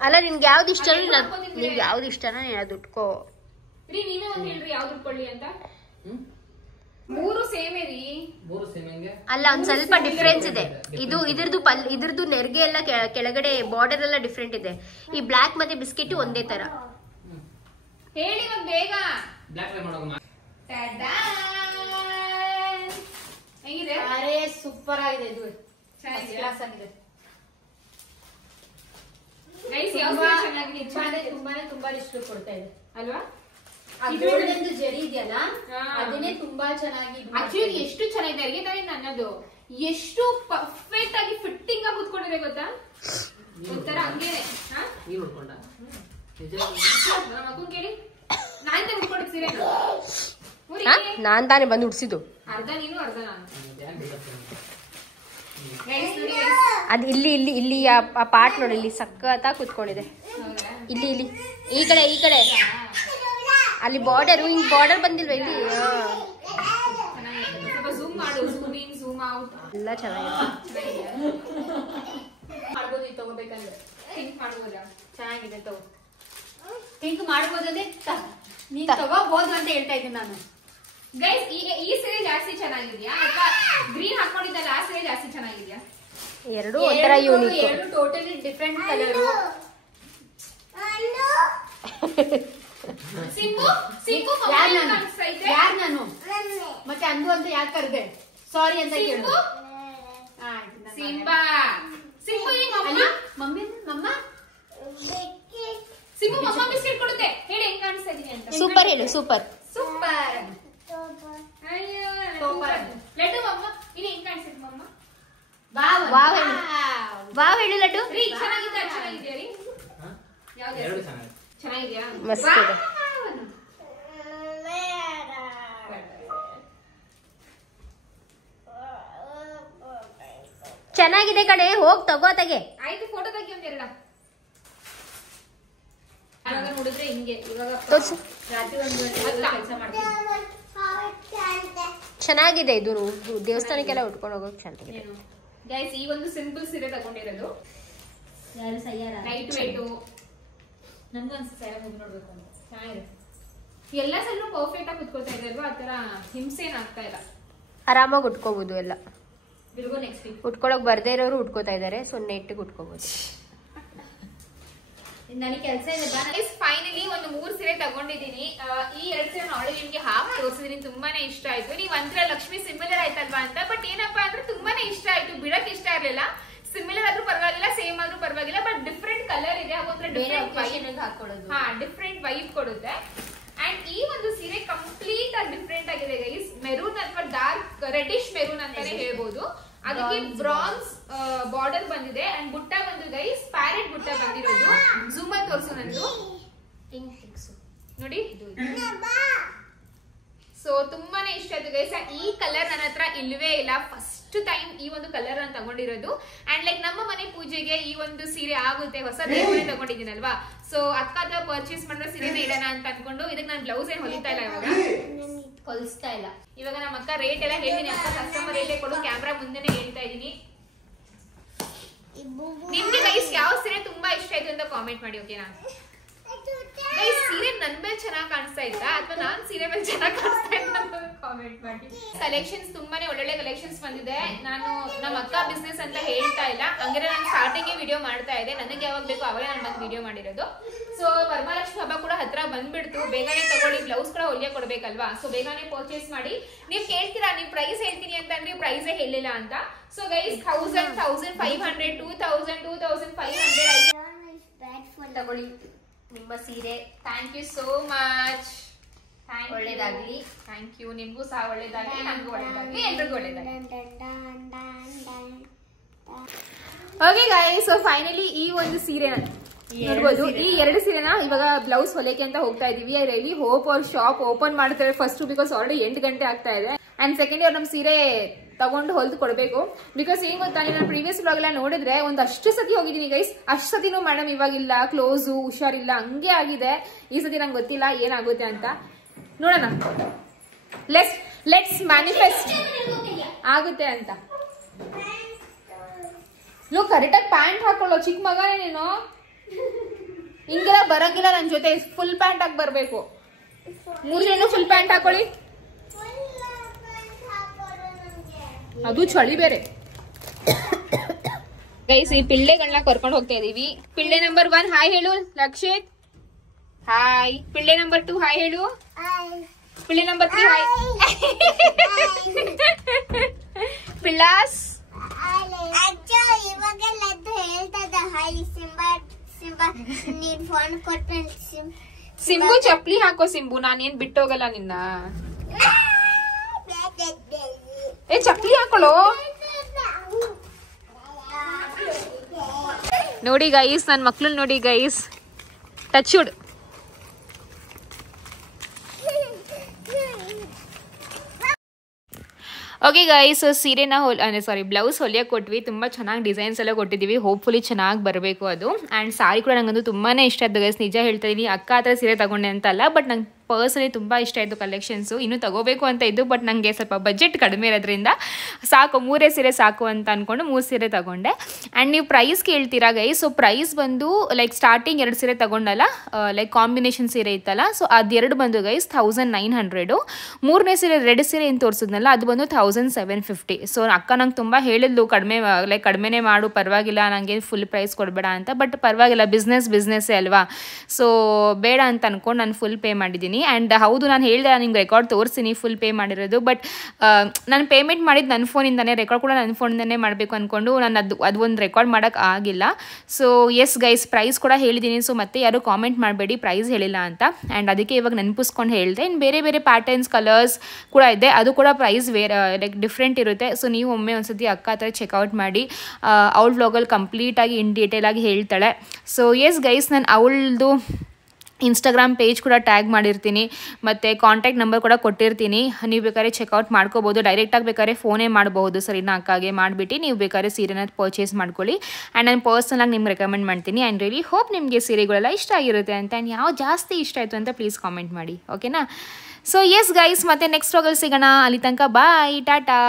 ಅಲ್ಲ ನಿನ್ಗೆ ಯಾವ್ದು ಇಷ್ಟ, ನಿನ್ಗೆ ಯಾವ್ದು ಇಷ್ಟನ ನೀನ್ ಅದು ಉಟ್ಕೋ. ನೀವೇ ಒಂದ್ ಹೇಳ್ರಿ ಯಾವ್ದು ಉಟ್ಕೊಳ್ಳಿ ಅಂತ. 3 ಸೇಮ್ ರೀ. ಅಲ್ಲ ಒಂದ್ ಸ್ವಲ್ಪ ಡಿಫ್ರೆನ್ಸ್ ಇದೆ. ಇದ್ರದ್ದು ನೆರಿಗೆ ಎಲ್ಲ ಕೆಳಗಡೆ ಬಾರ್ಡರ್ ಎಲ್ಲ ಡಿಫ್ರೆಂಟ್ ಇದೆ. ಈ ಬ್ಲಾಕ್ ಮತ್ತೆ ಬಿಸ್ಕೆಟ್ ಒಂದೇ ತರ. ಹೇಳಿ ಒಂದ್ ಬೇಗ. ಹೆಂಗಿದೆ? ಅರೆ ಸೂಪರ್ ಆಗಿದೆ, ಇದು ಕ್ಲಾಸ್ ಆಗಿದೆ. ತುಂಬಾ ಇಷ್ಟ ಕೊಡ್ತಾ ಇದೆ ಅಲ್ವಾ? ಅದ್ರೊಳಗೊಂದು ಜರಿ ಇದೆಯಲ್ಲ, ಅದನ್ನೇ ತುಂಬಾ ಚೆನ್ನಾಗಿ. ಆಕ್ಚುಲಿ ಎಷ್ಟು ಚೆನ್ನಾಗಿದೆ ನನ್ನದು, ಎಷ್ಟು ಪರ್ಫೆಕ್ಟ್ ಆಗಿ ಫಿಟ್ಟಿಂಗ್ ಆಗಿ ಕೂತ್ಕೊಂಡಿದೆ ಗೊತ್ತಾ? ಒಂಥರ ಹಂಗೇನೆ. ಮಗು ಕೇಳಿ, ನಾನ್ ಉಟ್ಕೊಡ್ ಸೀರೆ. ನಾನ್ ತಾನೇ ಬಂದು ಉಡ್ಸಿದ್ದು. ಅರ್ಧ ನೀನು ಅರ್ಧ ನಾನು. ಅದ್ ಇಲ್ಲಿ ಆ ಪಾರ್ಟ್ ನೋಡಿ, ಇಲ್ಲಿ ಸಖತ್ತಾಗಿ ಕೂತ್ಕೊಂಡಿದೆ. ಇಲ್ಲಿ ಈ ಕಡೆ ಅಲ್ಲಿ ಬಾರ್ಡರ್, ಹಿಂಗ್ ಬಾರ್ಡರ್ ಬಂದಿಲ್ವಾ ಇಲ್ಲಿ? ಝೂಮ್ ಮಾಡು, ಝೂಮ್ ಇನ್ ಝೂಮ್ ಔಟ್ ಎಲ್ಲ ಚೆನ್ನಾಗಿದೆ. ಮಾಡ್ಬೋದು, ಇದು ತಗೋಬೇಕಂದ್ರೆ ಥಿಂಕ್ ಮಾಡ್ಬೋದಾ? ಚೆನ್ನಾಗಿದೆ, ತಗೋ. ಥಿಂಕ್ ಮಾಡ್ಬೋದಂದ್ರೆ ನೀನ್ ತಗೋಬಹುದು ಅಂತ ಹೇಳ್ತಾ ಇದ್ದೀನಿ ನಾನು. ಗೈಸ್ ಈ ಸೀರೆ ಜಾಸ್ತಿ ಚೆನ್ನಾಗಿದ್ಯಾ ಅಥವಾ ಗ್ರೀನ್ ಹಾಕೊಂಡಿದ್ದಲ್ಲ ಆ ಸೀರೆ ಜಾಸ್ತಿ ಚೆನ್ನಾಗಿದ್ಯಾ? ಎರಡು ಒಂಥರ ಯೂನಿಕ್. ಎರಡು ಟೋಟಲಿ ಡಿಫ್ರೆಂಟ್ ಕಲರ್. ಯಾರು ನಾನು ಮತ್ತೆ ಅಂದು ಅಂತ ಯಾಕೆ ಕರ್ದೆ? ಸಾರಿ ಅಂತ ಕೇಳು. ಸಿಂಬಾ ಮಮ್ಮಿ ಮಮ್ಮ ಸಿಂಬು ಮಮ್ಮ ಬಿಸ್ಕೆಟ್ ಕೊಡುತ್ತೆ. ಹೇಳಿ ಹೆಂಗ್ ಕಾಣಿಸ್ತಾ ಇದೀನಿ ಅಂತ. ಸೂಪರ್ ಹೇಳು. Super super. ಅಯ್ಯೋ ಸೂಪರ್. ಲಡ್ಡು ಮಮ್ಮ ಇದು ಹೆಂಗ್ ಕಾಣಿಸ್ತಾ ಮಮ್ಮ? ವಾವ್ ಹೇಳು. ವಾವ್ ಹೇಳು ಲಡ್ಡು. ರೀ ಚೆನ್ನಾಗಿದ್ಯಾ ರೀ? ಎರಡು ಚೆನ್ನಾಗಿದೆ. ಚೆನ್ನಾಗಿದ್ಯಾ? ಮಸ್ತ್ ಇದೆ. ಚೆನ್ನಾಗಿದೆ ಕಡೆ, ಹೋಗ್ ತಗೋ ತೆಗೆ. ಆಯ್ತು, ಫೋಟೋ ತೆಗಿ ಒಂದೆರಡ. ಇವಾಗ ನೋಡಿದ್ರೆ ಹಿಂಗೆ ಇವಾಗ ತೋರ್ಸು. ರಾತ್ರಿ 1 ಗಂಟೆ ಕೆಲಸ ಮಾಡ್ತೀನಿ. ಚೆನ್ನಾಗಿದೆ ಇದು. ದೇವಸ್ಥಾನಕ್ಕೆಲ್ಲ ಉಟ್ಕೊಂಡು ಹೋಗೋಕೆ ಚೆನ್ನಾಗಿದೆ. ಗೈಸ್ ಈ ಒಂದು ಸಿಂಪಲ್ ಸೀರೆ ತಗೊಂಡಿರೋದು. ಯಾರು ಸಯ್ಯಾರ ಲೈಟ್ ವೇಟ್. ನನ್ಗೂ ಅನ್ಸುತ್ತೆ ಸೈರ ಮುಗಿ ನೋಡ್ಬೇಕು ಅಂತ. ಚೆನ್ನಾಗಿದೆ. ಎಲ್ಲ ಸ್ವಲ್ಪ ಪರ್ಫೆಕ್ಟ್ ಆಗಿ ಕುತ್ಕೊಳ್ತಾ ಇದೆ ಅಲ್ವಾ? ಆತರ ಹಿಂಸೆ ಏನ್ ಆಗ್ತಾ ಇಲ್ಲ. ಆರಾಮಾಗಿ ಉಟ್ಕೋಬಹುದು ಎಲ್ಲ. ತಿರ್ಗೋ ನೆಕ್ಸ್ಟ್ ವೀಕ್ ಉಟ್ಕೊಳಕ್ ಬರ್ದೇ ಇರೋರು ಉಟ್ಕೋತಾ ಇದಾರೆ. ಸೊ ನೆಟ್ಟಿಗೆ ಉಟ್ಕೋಬಹುದು. ನನಗೆ ಕೆಲಸ ಇದೆ. ಫೈನಲಿ ಒಂದು 3 ಸೀರೆ ತಗೊಂಡಿದ್ದೀನಿ. ಈ 2 ಸೀರೆ ಆಲ್ರೆಡಿ ನಿಮ್ಗೆ ಹಾಕಿ ತೋರಿಸಿದೀನಿ. ತುಂಬಾನೇ ಇಷ್ಟ ಆಯ್ತು. ನೀವು ಅಂತರ ಲಕ್ಷ್ಮಿ ಸಿಮಿಲರ್ ಆಯ್ತಲ್ವಾ ಅಂತ. ಬಟ್ ಏನಪ್ಪಾ ಅಂದ್ರೆ ತುಂಬಾನೇ ಇಷ್ಟ ಆಯ್ತು. ಬಿಡಕ್ ಇಷ್ಟ ಇರ್ಲಿಲ್ಲ. ಸಿಮಿಲರ್ ಆದ್ರೂ ಪರವಾಗಿಲ್ಲ, ಸೇಮ್ ಆದ್ರೂ ಪರವಾಗಿಲ್ಲ, ಬಟ್ ಡಿಫ್ರೆಂಟ್ ಕಲರ್ ಇದೆ. ಅದೊಂಥರ ಡಿಫ್ರೆಂಟ್ ವೈಬ್ ಹಾಕೊಡೋದು. ಡಿಫ್ರೆಂಟ್ ವೈಬ್ ಕೊಡುತ್ತೆ. ಅಂಡ್ ಈ ಒಂದು ಸೀರೆ ಕಂಪ್ಲೀಟ್ ಆಗಿ ಡಿಫ್ರೆಂಟ್ ಆಗಿದೆ ಗೈಸ್. ಮೆರೂನ್ ಅಥವಾ ಡಾರ್ಕ್ ರೆಡಿಶ್ ಮೆರೂನ್ ಅಂತಾನೆ ಹೇಳ್ಬೋದು. ಅದಕ್ಕೆ ಬ್ರಾನ್ಸ್ ಬಾರ್ಡರ್ ಬಂದಿದೆ. ಅಂಡ್ ಬುಟ್ಟ ಬಂದು ಗೈಸ್ ಪ್ಯಾರೆಟ್ ಬುಟ್ಟ ಬಂದಿರೋದು. ಜೂಮ್ ಅಲ್ಲಿ ತೋರಿಸು ನಂದು ನೋಡಿ. ಸೊ ತುಂಬಾನೇ ಇಷ್ಟ ಆಯ್ತು ಗೈಸ್. ಈ ಕಲರ್ ನನ್ನ ಹತ್ರ ಇಲ್ವೇ ಇಲ್ಲ. ಫಸ್ಟ್ ಟೈಮ್ ಈ ಒಂದು ಕಲರ್ ಅನ್ನು ತಗೊಂಡಿರೋದು. ಅಂಡ್ ಲೈಕ್ ನಮ್ಮ ಮನೆ ಪೂಜೆಗೆ ಈ ಒಂದು ಸೀರೆ ಆಗುತ್ತೆ. ಹೊಸ ದೇವರೇ ತಗೊಂಡಿದ್ದೀನಲ್ವಾ. ಸೊ ಅಕ್ಕ ಹತ್ರ ಪರ್ಚೇಸ್ ಮಾಡಿರೋ ಸೀರೆನ ಇಡೋಣ ಅಂತ ಅನ್ಕೊಂಡು ಇದಕ್ಕೆ ನಾನು ಬ್ಲೌಸ್ ಏನ್ ಹೊಲಿತಾ ಇಲ್ಲ, ಇವಾಗ ಹೊಲಿಸ್ತಾ ಇಲ್ಲ. ಇವಾಗ ನಮ್ಮ ಅಕ್ಕ ರೇಟ್ ಎಲ್ಲ ಹೇಳ್ತೀನಿ. ಅಕ್ಕ ಕಸ್ಟಮರ್ ರೇಟೇ ಕೊಡು, ಕ್ಯಾಮ್ರಾ ಮುಂದೆನೆ ಹೇಳ್ತಾ ಇದೀನಿ. ನಿಮ್ಗೆ ಗೈಸ್ ಯಾವ ಸೀರೆ ತುಂಬಾ ಇಷ್ಟ ಆಯ್ತು ಅಂತ ಕಾಮೆಂಟ್ ಮಾಡಿ, ಓಕೆನಾ ಗೈಸ್? ಸೀರೆ ನನ್ ಮೇಲೆ ಚೆನ್ನಾಗಿ ಕಾಣಿಸ್ತಾ ಇತ್ತಾ ಅಥವಾ ನಾನ್ ಸೀರೆ ಮೇಲೆ ಚೆನ್ನಾಗಿ ಕಾಣಿಸ್ತಾ ಇದ್ದ ಅಂತ ಕಾಮೆಂಟ್ ಮಾಡಿ. ಕಲೆಕ್ಷನ್ಸ್ ತುಂಬಾನೇ ಒಳ್ಳೊಳ್ಳೆ ಕಲೆಕ್ಷನ್ಸ್ ಬಂದಿದೆ. ನಾನು ನಮ್ಮ ಅಕ್ಕ ಬಿಸ್ನೆಸ್ ಅಂತ ಹೇಳ್ತಾ ಇಲ್ಲ, ಹಂಗಾರೆ ನಾನು ಸ್ಟಾರ್ಟಿಂಗ್ ವಿಡಿಯೋ ಮಾಡ್ತಾ ಇದ್ದೆ. ನನಗೆ ಯಾವಾಗ ಬೇಕು ಅವಾಗ ನಾನು ಬಂದು ವಿಡಿಯೋ ಮಾಡಿರೋದು. ಸೊ ವರಮಹಾಲಕ್ಷ್ಮಿ ಹಬ್ಬ ಕೂಡ ಹತ್ರ ಬಂದ್ಬಿಡ್ತು. ಬೇಗನೆ ತಗೊಳ್ಳಿ, ಬ್ಲೌಸ್ ಕೂಡ ಹೊಲಿಯ ಕೊಡ್ಬೇಕಲ್ವಾ. ಸೊ ಬೇಗನೆ ಪರ್ಚೇಸ್ ಮಾಡಿ. ನೀವ್ ಕೇಳ್ತೀರಾ ನೀವು ಪ್ರೈಸ್ ಹೇಳ್ತೀನಿ ಅಂತಂದ್ರೆ ಪ್ರೈಸೇ ಹೇಳಿಲ್ಲ ಅಂತ. ಸೊ ಗೈಸ್ 1000, 1500, 2000, 2500 ತಗೊಳ್ಳಿ ನಿಮ್ಮ ಸೀರೆ. Thank you so much. ಒಳ್ಳೇದಾಗ್ಲಿ. Thank you. ನಿಮ್ಗೂ ಸಹ ಒಳ್ಳೇದಾಗ್ಲಿ, ನನ್ಗೂ ಒಳ್ಳೇದಾಗ್ಲಿ, ಎಲ್ರಿಗೂ ಒಳ್ಳೇದಾಗ್ಲಿ. ಓಕೆ ಗೈಸ್, ಸೊ ಫೈನಲಿ ಈ ಒಂದು ಸೀರೆ ನೋಡ್ಬೋದು. ಈ 2 ಸೀರೆನ ಇವಾಗ ಬ್ಲೌಸ್ ಹೊಲಿಕೆ ಅಂತ ಹೋಗ್ತಾ ಇದೀವಿ. ಐ ರಿಯಲಿ ಹೋಪ್ ಅವ್ರ ಶಾಪ್ ಓಪನ್ ಮಾಡ್ತಾರೆ ಫಸ್ಟ್, ಬಿಕಾಸ್ ಆಲ್ರೆಡಿ 8 ಗಂಟೆ ಆಗ್ತಾ ಇದೆ. ಅಂಡ್ ಸೆಕೆಂಡ್ ಇಯರ್ ನಮ್ ಸೀರೆ ತಗೊಂಡು ಹೊಲ್ದು ಕೊಡ್ಬೇಕು. ಬಿಕಾಸ್ ಏನ್ ಗೊತ್ತಾ, ನಾನು ಪ್ರೀವಿಯಸ್ ಬ್ಲಾಗ್ ಎಲ್ಲ ನೋಡಿದ್ರೆ ಒಂದಷ್ಟು ಸತಿ ಹೋಗಿದ್ದೀನಿ ಗೈಸ್. ಅಷ್ಟು ಸತಿನೂ ಮೇಡಮ್ ಇವಾಗಿಲ್ಲ, ಕ್ಲೋಸು, ಹುಷಾರಿಲ್ಲ, ಹಂಗೆ ಆಗಿದೆ. ಈ ಸತಿ ನಂಗೆ ಗೊತ್ತಿಲ್ಲ ಏನಾಗುತ್ತೆ ಅಂತ. ನೋಡೋಣ, ಲೆಟ್ಸ್ ಮ್ಯಾನಿಫೆಸ್ಟ್ ಆಗುತ್ತೆ ಅಂತ. ಲೋ ಕರೆಕ್ಟಾಗಿ ಪ್ಯಾಂಟ್ ಹಾಕೊಳ್ಳೋ, ಚಿಕ್ಕ ಮಗ ನೀನು. ಹಿಂಗೆಲ್ಲ ಬರಂಗಿಲ್ಲ ನನ್ ಜೊತೆ. ಫುಲ್ ಪ್ಯಾಂಟ್ ಆಗಿ ಬರ್ಬೇಕು. 3 ಜನ ಫುಲ್ ಪ್ಯಾಂಟ್ ಹಾಕೊಳ್ಳಿ. ಅದು ಚಳಿ ಬೇರೆ ಗೈಸ್. ಈ ಪಿಳ್ಳೆಗಳನ್ನ ಕರ್ಕೊಂಡು ಹೋಗ್ತಾ ಇದೀವಿ. ಪಿಳ್ಳೆ ನಂಬರ್ 1 ಹಾಯ್ ಹೇಳು Lakshith. Hi. Pillai number 2 hi ಹೇಳು. Pillai number 3 hi. ಪಿಳ್ಳಾಸ್ ಸಿಂಬು ಚಪ್ಲಿ ಹಾಕೋ ಸಿಂಬು, ನಾನೇನ್ ಬಿಟ್ಟೋಗಲ್ಲ ನಿನ್ನ. ಏ ಚಪ್ಲಿ ಹಾಕೊಳ್ಳೋ. ನೋಡಿ ಗೈಸ್, ನನ್ನ ಮಕ್ಳು ನೋಡಿ ಗೈಸ್, ಟಚ್ವುಡ್. ಓಕೆ ಗೈಸ್, ಸೀರೆನ ಬ್ಲೌಸ್ ಹೊಲಿಯಕ್ಕೆ ಕೊಟ್ವಿ. ತುಂಬ ಚೆನ್ನಾಗಿ ಡಿಸೈನ್ಸ್ ಎಲ್ಲ ಕೊಟ್ಟಿದ್ದೀವಿ. ಹೋಪ್ಫುಲಿ ಚೆನ್ನಾಗಿ ಬರಬೇಕು ಅದು. ಆ್ಯಂಡ್ ಸಾರಿ ಕೂಡ ನಂಗಂತೂ ತುಂಬಾ ಇಷ್ಟ ಆಯ್ತು ಗೈಸ್. ನಿಜ ಹೇಳ್ತಾ ಇದ್ದೀನಿ, ಅಕ್ಕ ಹತ್ರ ಸೀರೆ ತಗೊಂಡೆ ಅಂತಲ್ಲ, ಬಟ್ ನಂಗೆ ಪರ್ಸನಲಿ ತುಂಬ ಇಷ್ಟ ಆಯಿತು ಕಲೆಕ್ಷನ್ಸು. ಇನ್ನೂ ತಗೋಬೇಕು ಅಂತ ಇದ್ದು, ಬಟ್ ನನಗೆ ಸ್ವಲ್ಪ ಬಜೆಟ್ ಕಡಿಮೆ ಇರೋದ್ರಿಂದ ಸಾಕು 3 ಸೀರೆ ಸಾಕು ಅಂತ ಅಂದ್ಕೊಂಡು 3 ಸೀರೆ ತಗೊಂಡೆ. ಆ್ಯಂಡ್ ನೀವು ಪ್ರೈಸ್ ಕೇಳ್ತೀರಾ ಗೈಸ್. ಸೊ ಪ್ರೈಸ್ ಬಂದು ಲೈಕ್ ಸ್ಟಾರ್ಟಿಂಗ್ 2 ಸೀರೆ ತಗೊಂಡಲ್ಲ, ಲೈಕ್ ಕಾಂಬಿನೇಷನ್ ಸೀರೆ ಇತ್ತಲ್ಲ, ಸೊ ಅದೆರಡು ಬಂದು ಗೈಸ್ 1900. 3ನೇ ಸೀರೆ ರೆಡ್ ಸೀರೆ ಏನು ತೋರಿಸಿದ್ನಲ್ಲ ಅದು ಬಂದು 1750. ಸೊ ಅಕ್ಕ ನಂಗೆ ತುಂಬ ಹೇಳಿದ್ಲು ಕಡಿಮೆನೇ ಮಾಡು, ಪರವಾಗಿಲ್ಲ, ನನಗೆ ಫುಲ್ ಪ್ರೈಸ್ ಕೊಡಬೇಡ ಅಂತ. ಬಟ್ ಪರವಾಗಿಲ್ಲ, ಬಿಸ್ನೆಸ್ಸೇ ಅಲ್ವಾ, ಸೊ ಬೇಡ ಅಂತ ಅಂದ್ಕೊಂಡು ನಾನು ಫುಲ್ ಪೇ ಮಾಡಿದ್ದೀನಿ. ಆ್ಯಂಡ್ ಹೌದು, ನಾನು ಹೇಳಿದೆ ನಿಮ್ಗೆ ರೆಕಾರ್ಡ್ ತೋರಿಸ್ತೀನಿ ಫುಲ್ ಪೇ ಮಾಡಿರೋದು. ಬಟ್ ನಾನು ಪೇಮೆಂಟ್ ಮಾಡಿದ್ದು ನನ್ನ ಫೋನಿಂದನೇ, ರೆಕಾರ್ಡ್ ಕೂಡ ನನ್ನ ಫೋನಿಂದನೇ ಮಾಡಬೇಕು ಅಂದ್ಕೊಂಡು ನಾನು ಅದು ಒಂದು ರೆಕಾರ್ಡ್ ಮಾಡೋಕ್ಕೆ ಆಗಿಲ್ಲ. ಸೊ ಎಸ್ ಗೈಸ್, ಪ್ರೈಸ್ ಕೂಡ ಹೇಳಿದ್ದೀನಿ. ಸೊ ಮತ್ತೆ ಯಾರು ಕಾಮೆಂಟ್ ಮಾಡಬೇಡಿ ಪ್ರೈಸ್ ಹೇಳಿಲ್ಲ ಅಂತ. ಆ್ಯಂಡ್ ಅದಕ್ಕೆ ಇವಾಗ ನೆನಪಿಸ್ಕೊಂಡು ಹೇಳಿದೆ. ಇನ್ನು ಬೇರೆ ಬೇರೆ ಪ್ಯಾಟರ್ನ್ಸ್ ಕಲರ್ಸ್ ಕೂಡ ಇದೆ, ಅದು ಕೂಡ ಪ್ರೈಸ್ ಬೇರೆ ಲೈಕ್ ಡಿಫ್ರೆಂಟ್ ಇರುತ್ತೆ. ಸೊ ನೀವು ಒಮ್ಮೆ ಒಂದ್ಸತಿ ಅಕ್ಕ ಹತ್ರ ಚೆಕ್ಔಟ್ ಮಾಡಿ, ಅವಳ ವ್ಲಾಗಲ್ಲಿ ಕಂಪ್ಲೀಟಾಗಿ ಇನ್ ಡೀಟೇಲಾಗಿ ಹೇಳ್ತಾಳೆ. ಸೊ ಎಸ್ ಗೈಸ್, ನಾನು ಅವಳದು ಇನ್ಸ್ಟಾಗ್ರಾಮ್ ಪೇಜ್ ಕೂಡ ಟ್ಯಾಗ್ ಮಾಡಿರ್ತೀನಿ, ಮತ್ತು ಕಾಂಟ್ಯಾಕ್ಟ್ ನಂಬರ್ ಕೂಡ ಕೊಟ್ಟಿರ್ತೀನಿ. ನೀವು ಬೇಕಾದ್ರೆ ಚೆಕ್ಔಟ್ ಮಾಡ್ಕೋಬೋದು. ಡೈರೆಕ್ಟಾಗಿ ಬೇಕಾದ್ರೆ ಫೋನೇ ಮಾಡ್ಬೋದು ಸರಿನಾ ಅಕ್ಕಾಗೆ, ಮಾಡಿಬಿಟ್ಟು ನೀವು ಬೇಕಾದ್ರೆ ಸೀರೆನ ಪರ್ಚೇಸ್ ಮಾಡ್ಕೊಳ್ಳಿ. ಆ್ಯಂಡ್ ನಾನು ಪರ್ಸ್ನಲಾಗಿ ನಿಮ್ಗೆ ರೆಕಮೆಂಡ್ ಮಾಡ್ತೀನಿ. ಆ್ಯಂಡ್ ರಿಯಲಿ ಹೋಪ್ ನಿಮಗೆ ಸೀರೆಗಳೆಲ್ಲ ಇಷ್ಟ ಆಗಿರುತ್ತೆ ಅಂತ. ಆ್ಯಂಡ್ ಯಾವ ಜಾಸ್ತಿ ಇಷ್ಟ ಆಯಿತು ಅಂತ ಪ್ಲೀಸ್ ಕಾಮೆಂಟ್ ಮಾಡಿ, ಓಕೆನಾ? ಸೊ ಎಸ್ ಗೈಸ್, ಮತ್ತೆ ನೆಕ್ಸ್ಟ್ ವ್ಲಾಗಲ್ಲಿ ಸಿಗೋಣ. ಅಲ್ಲಿ ತನಕ ಬಾಯ್, ಟಾಟಾ.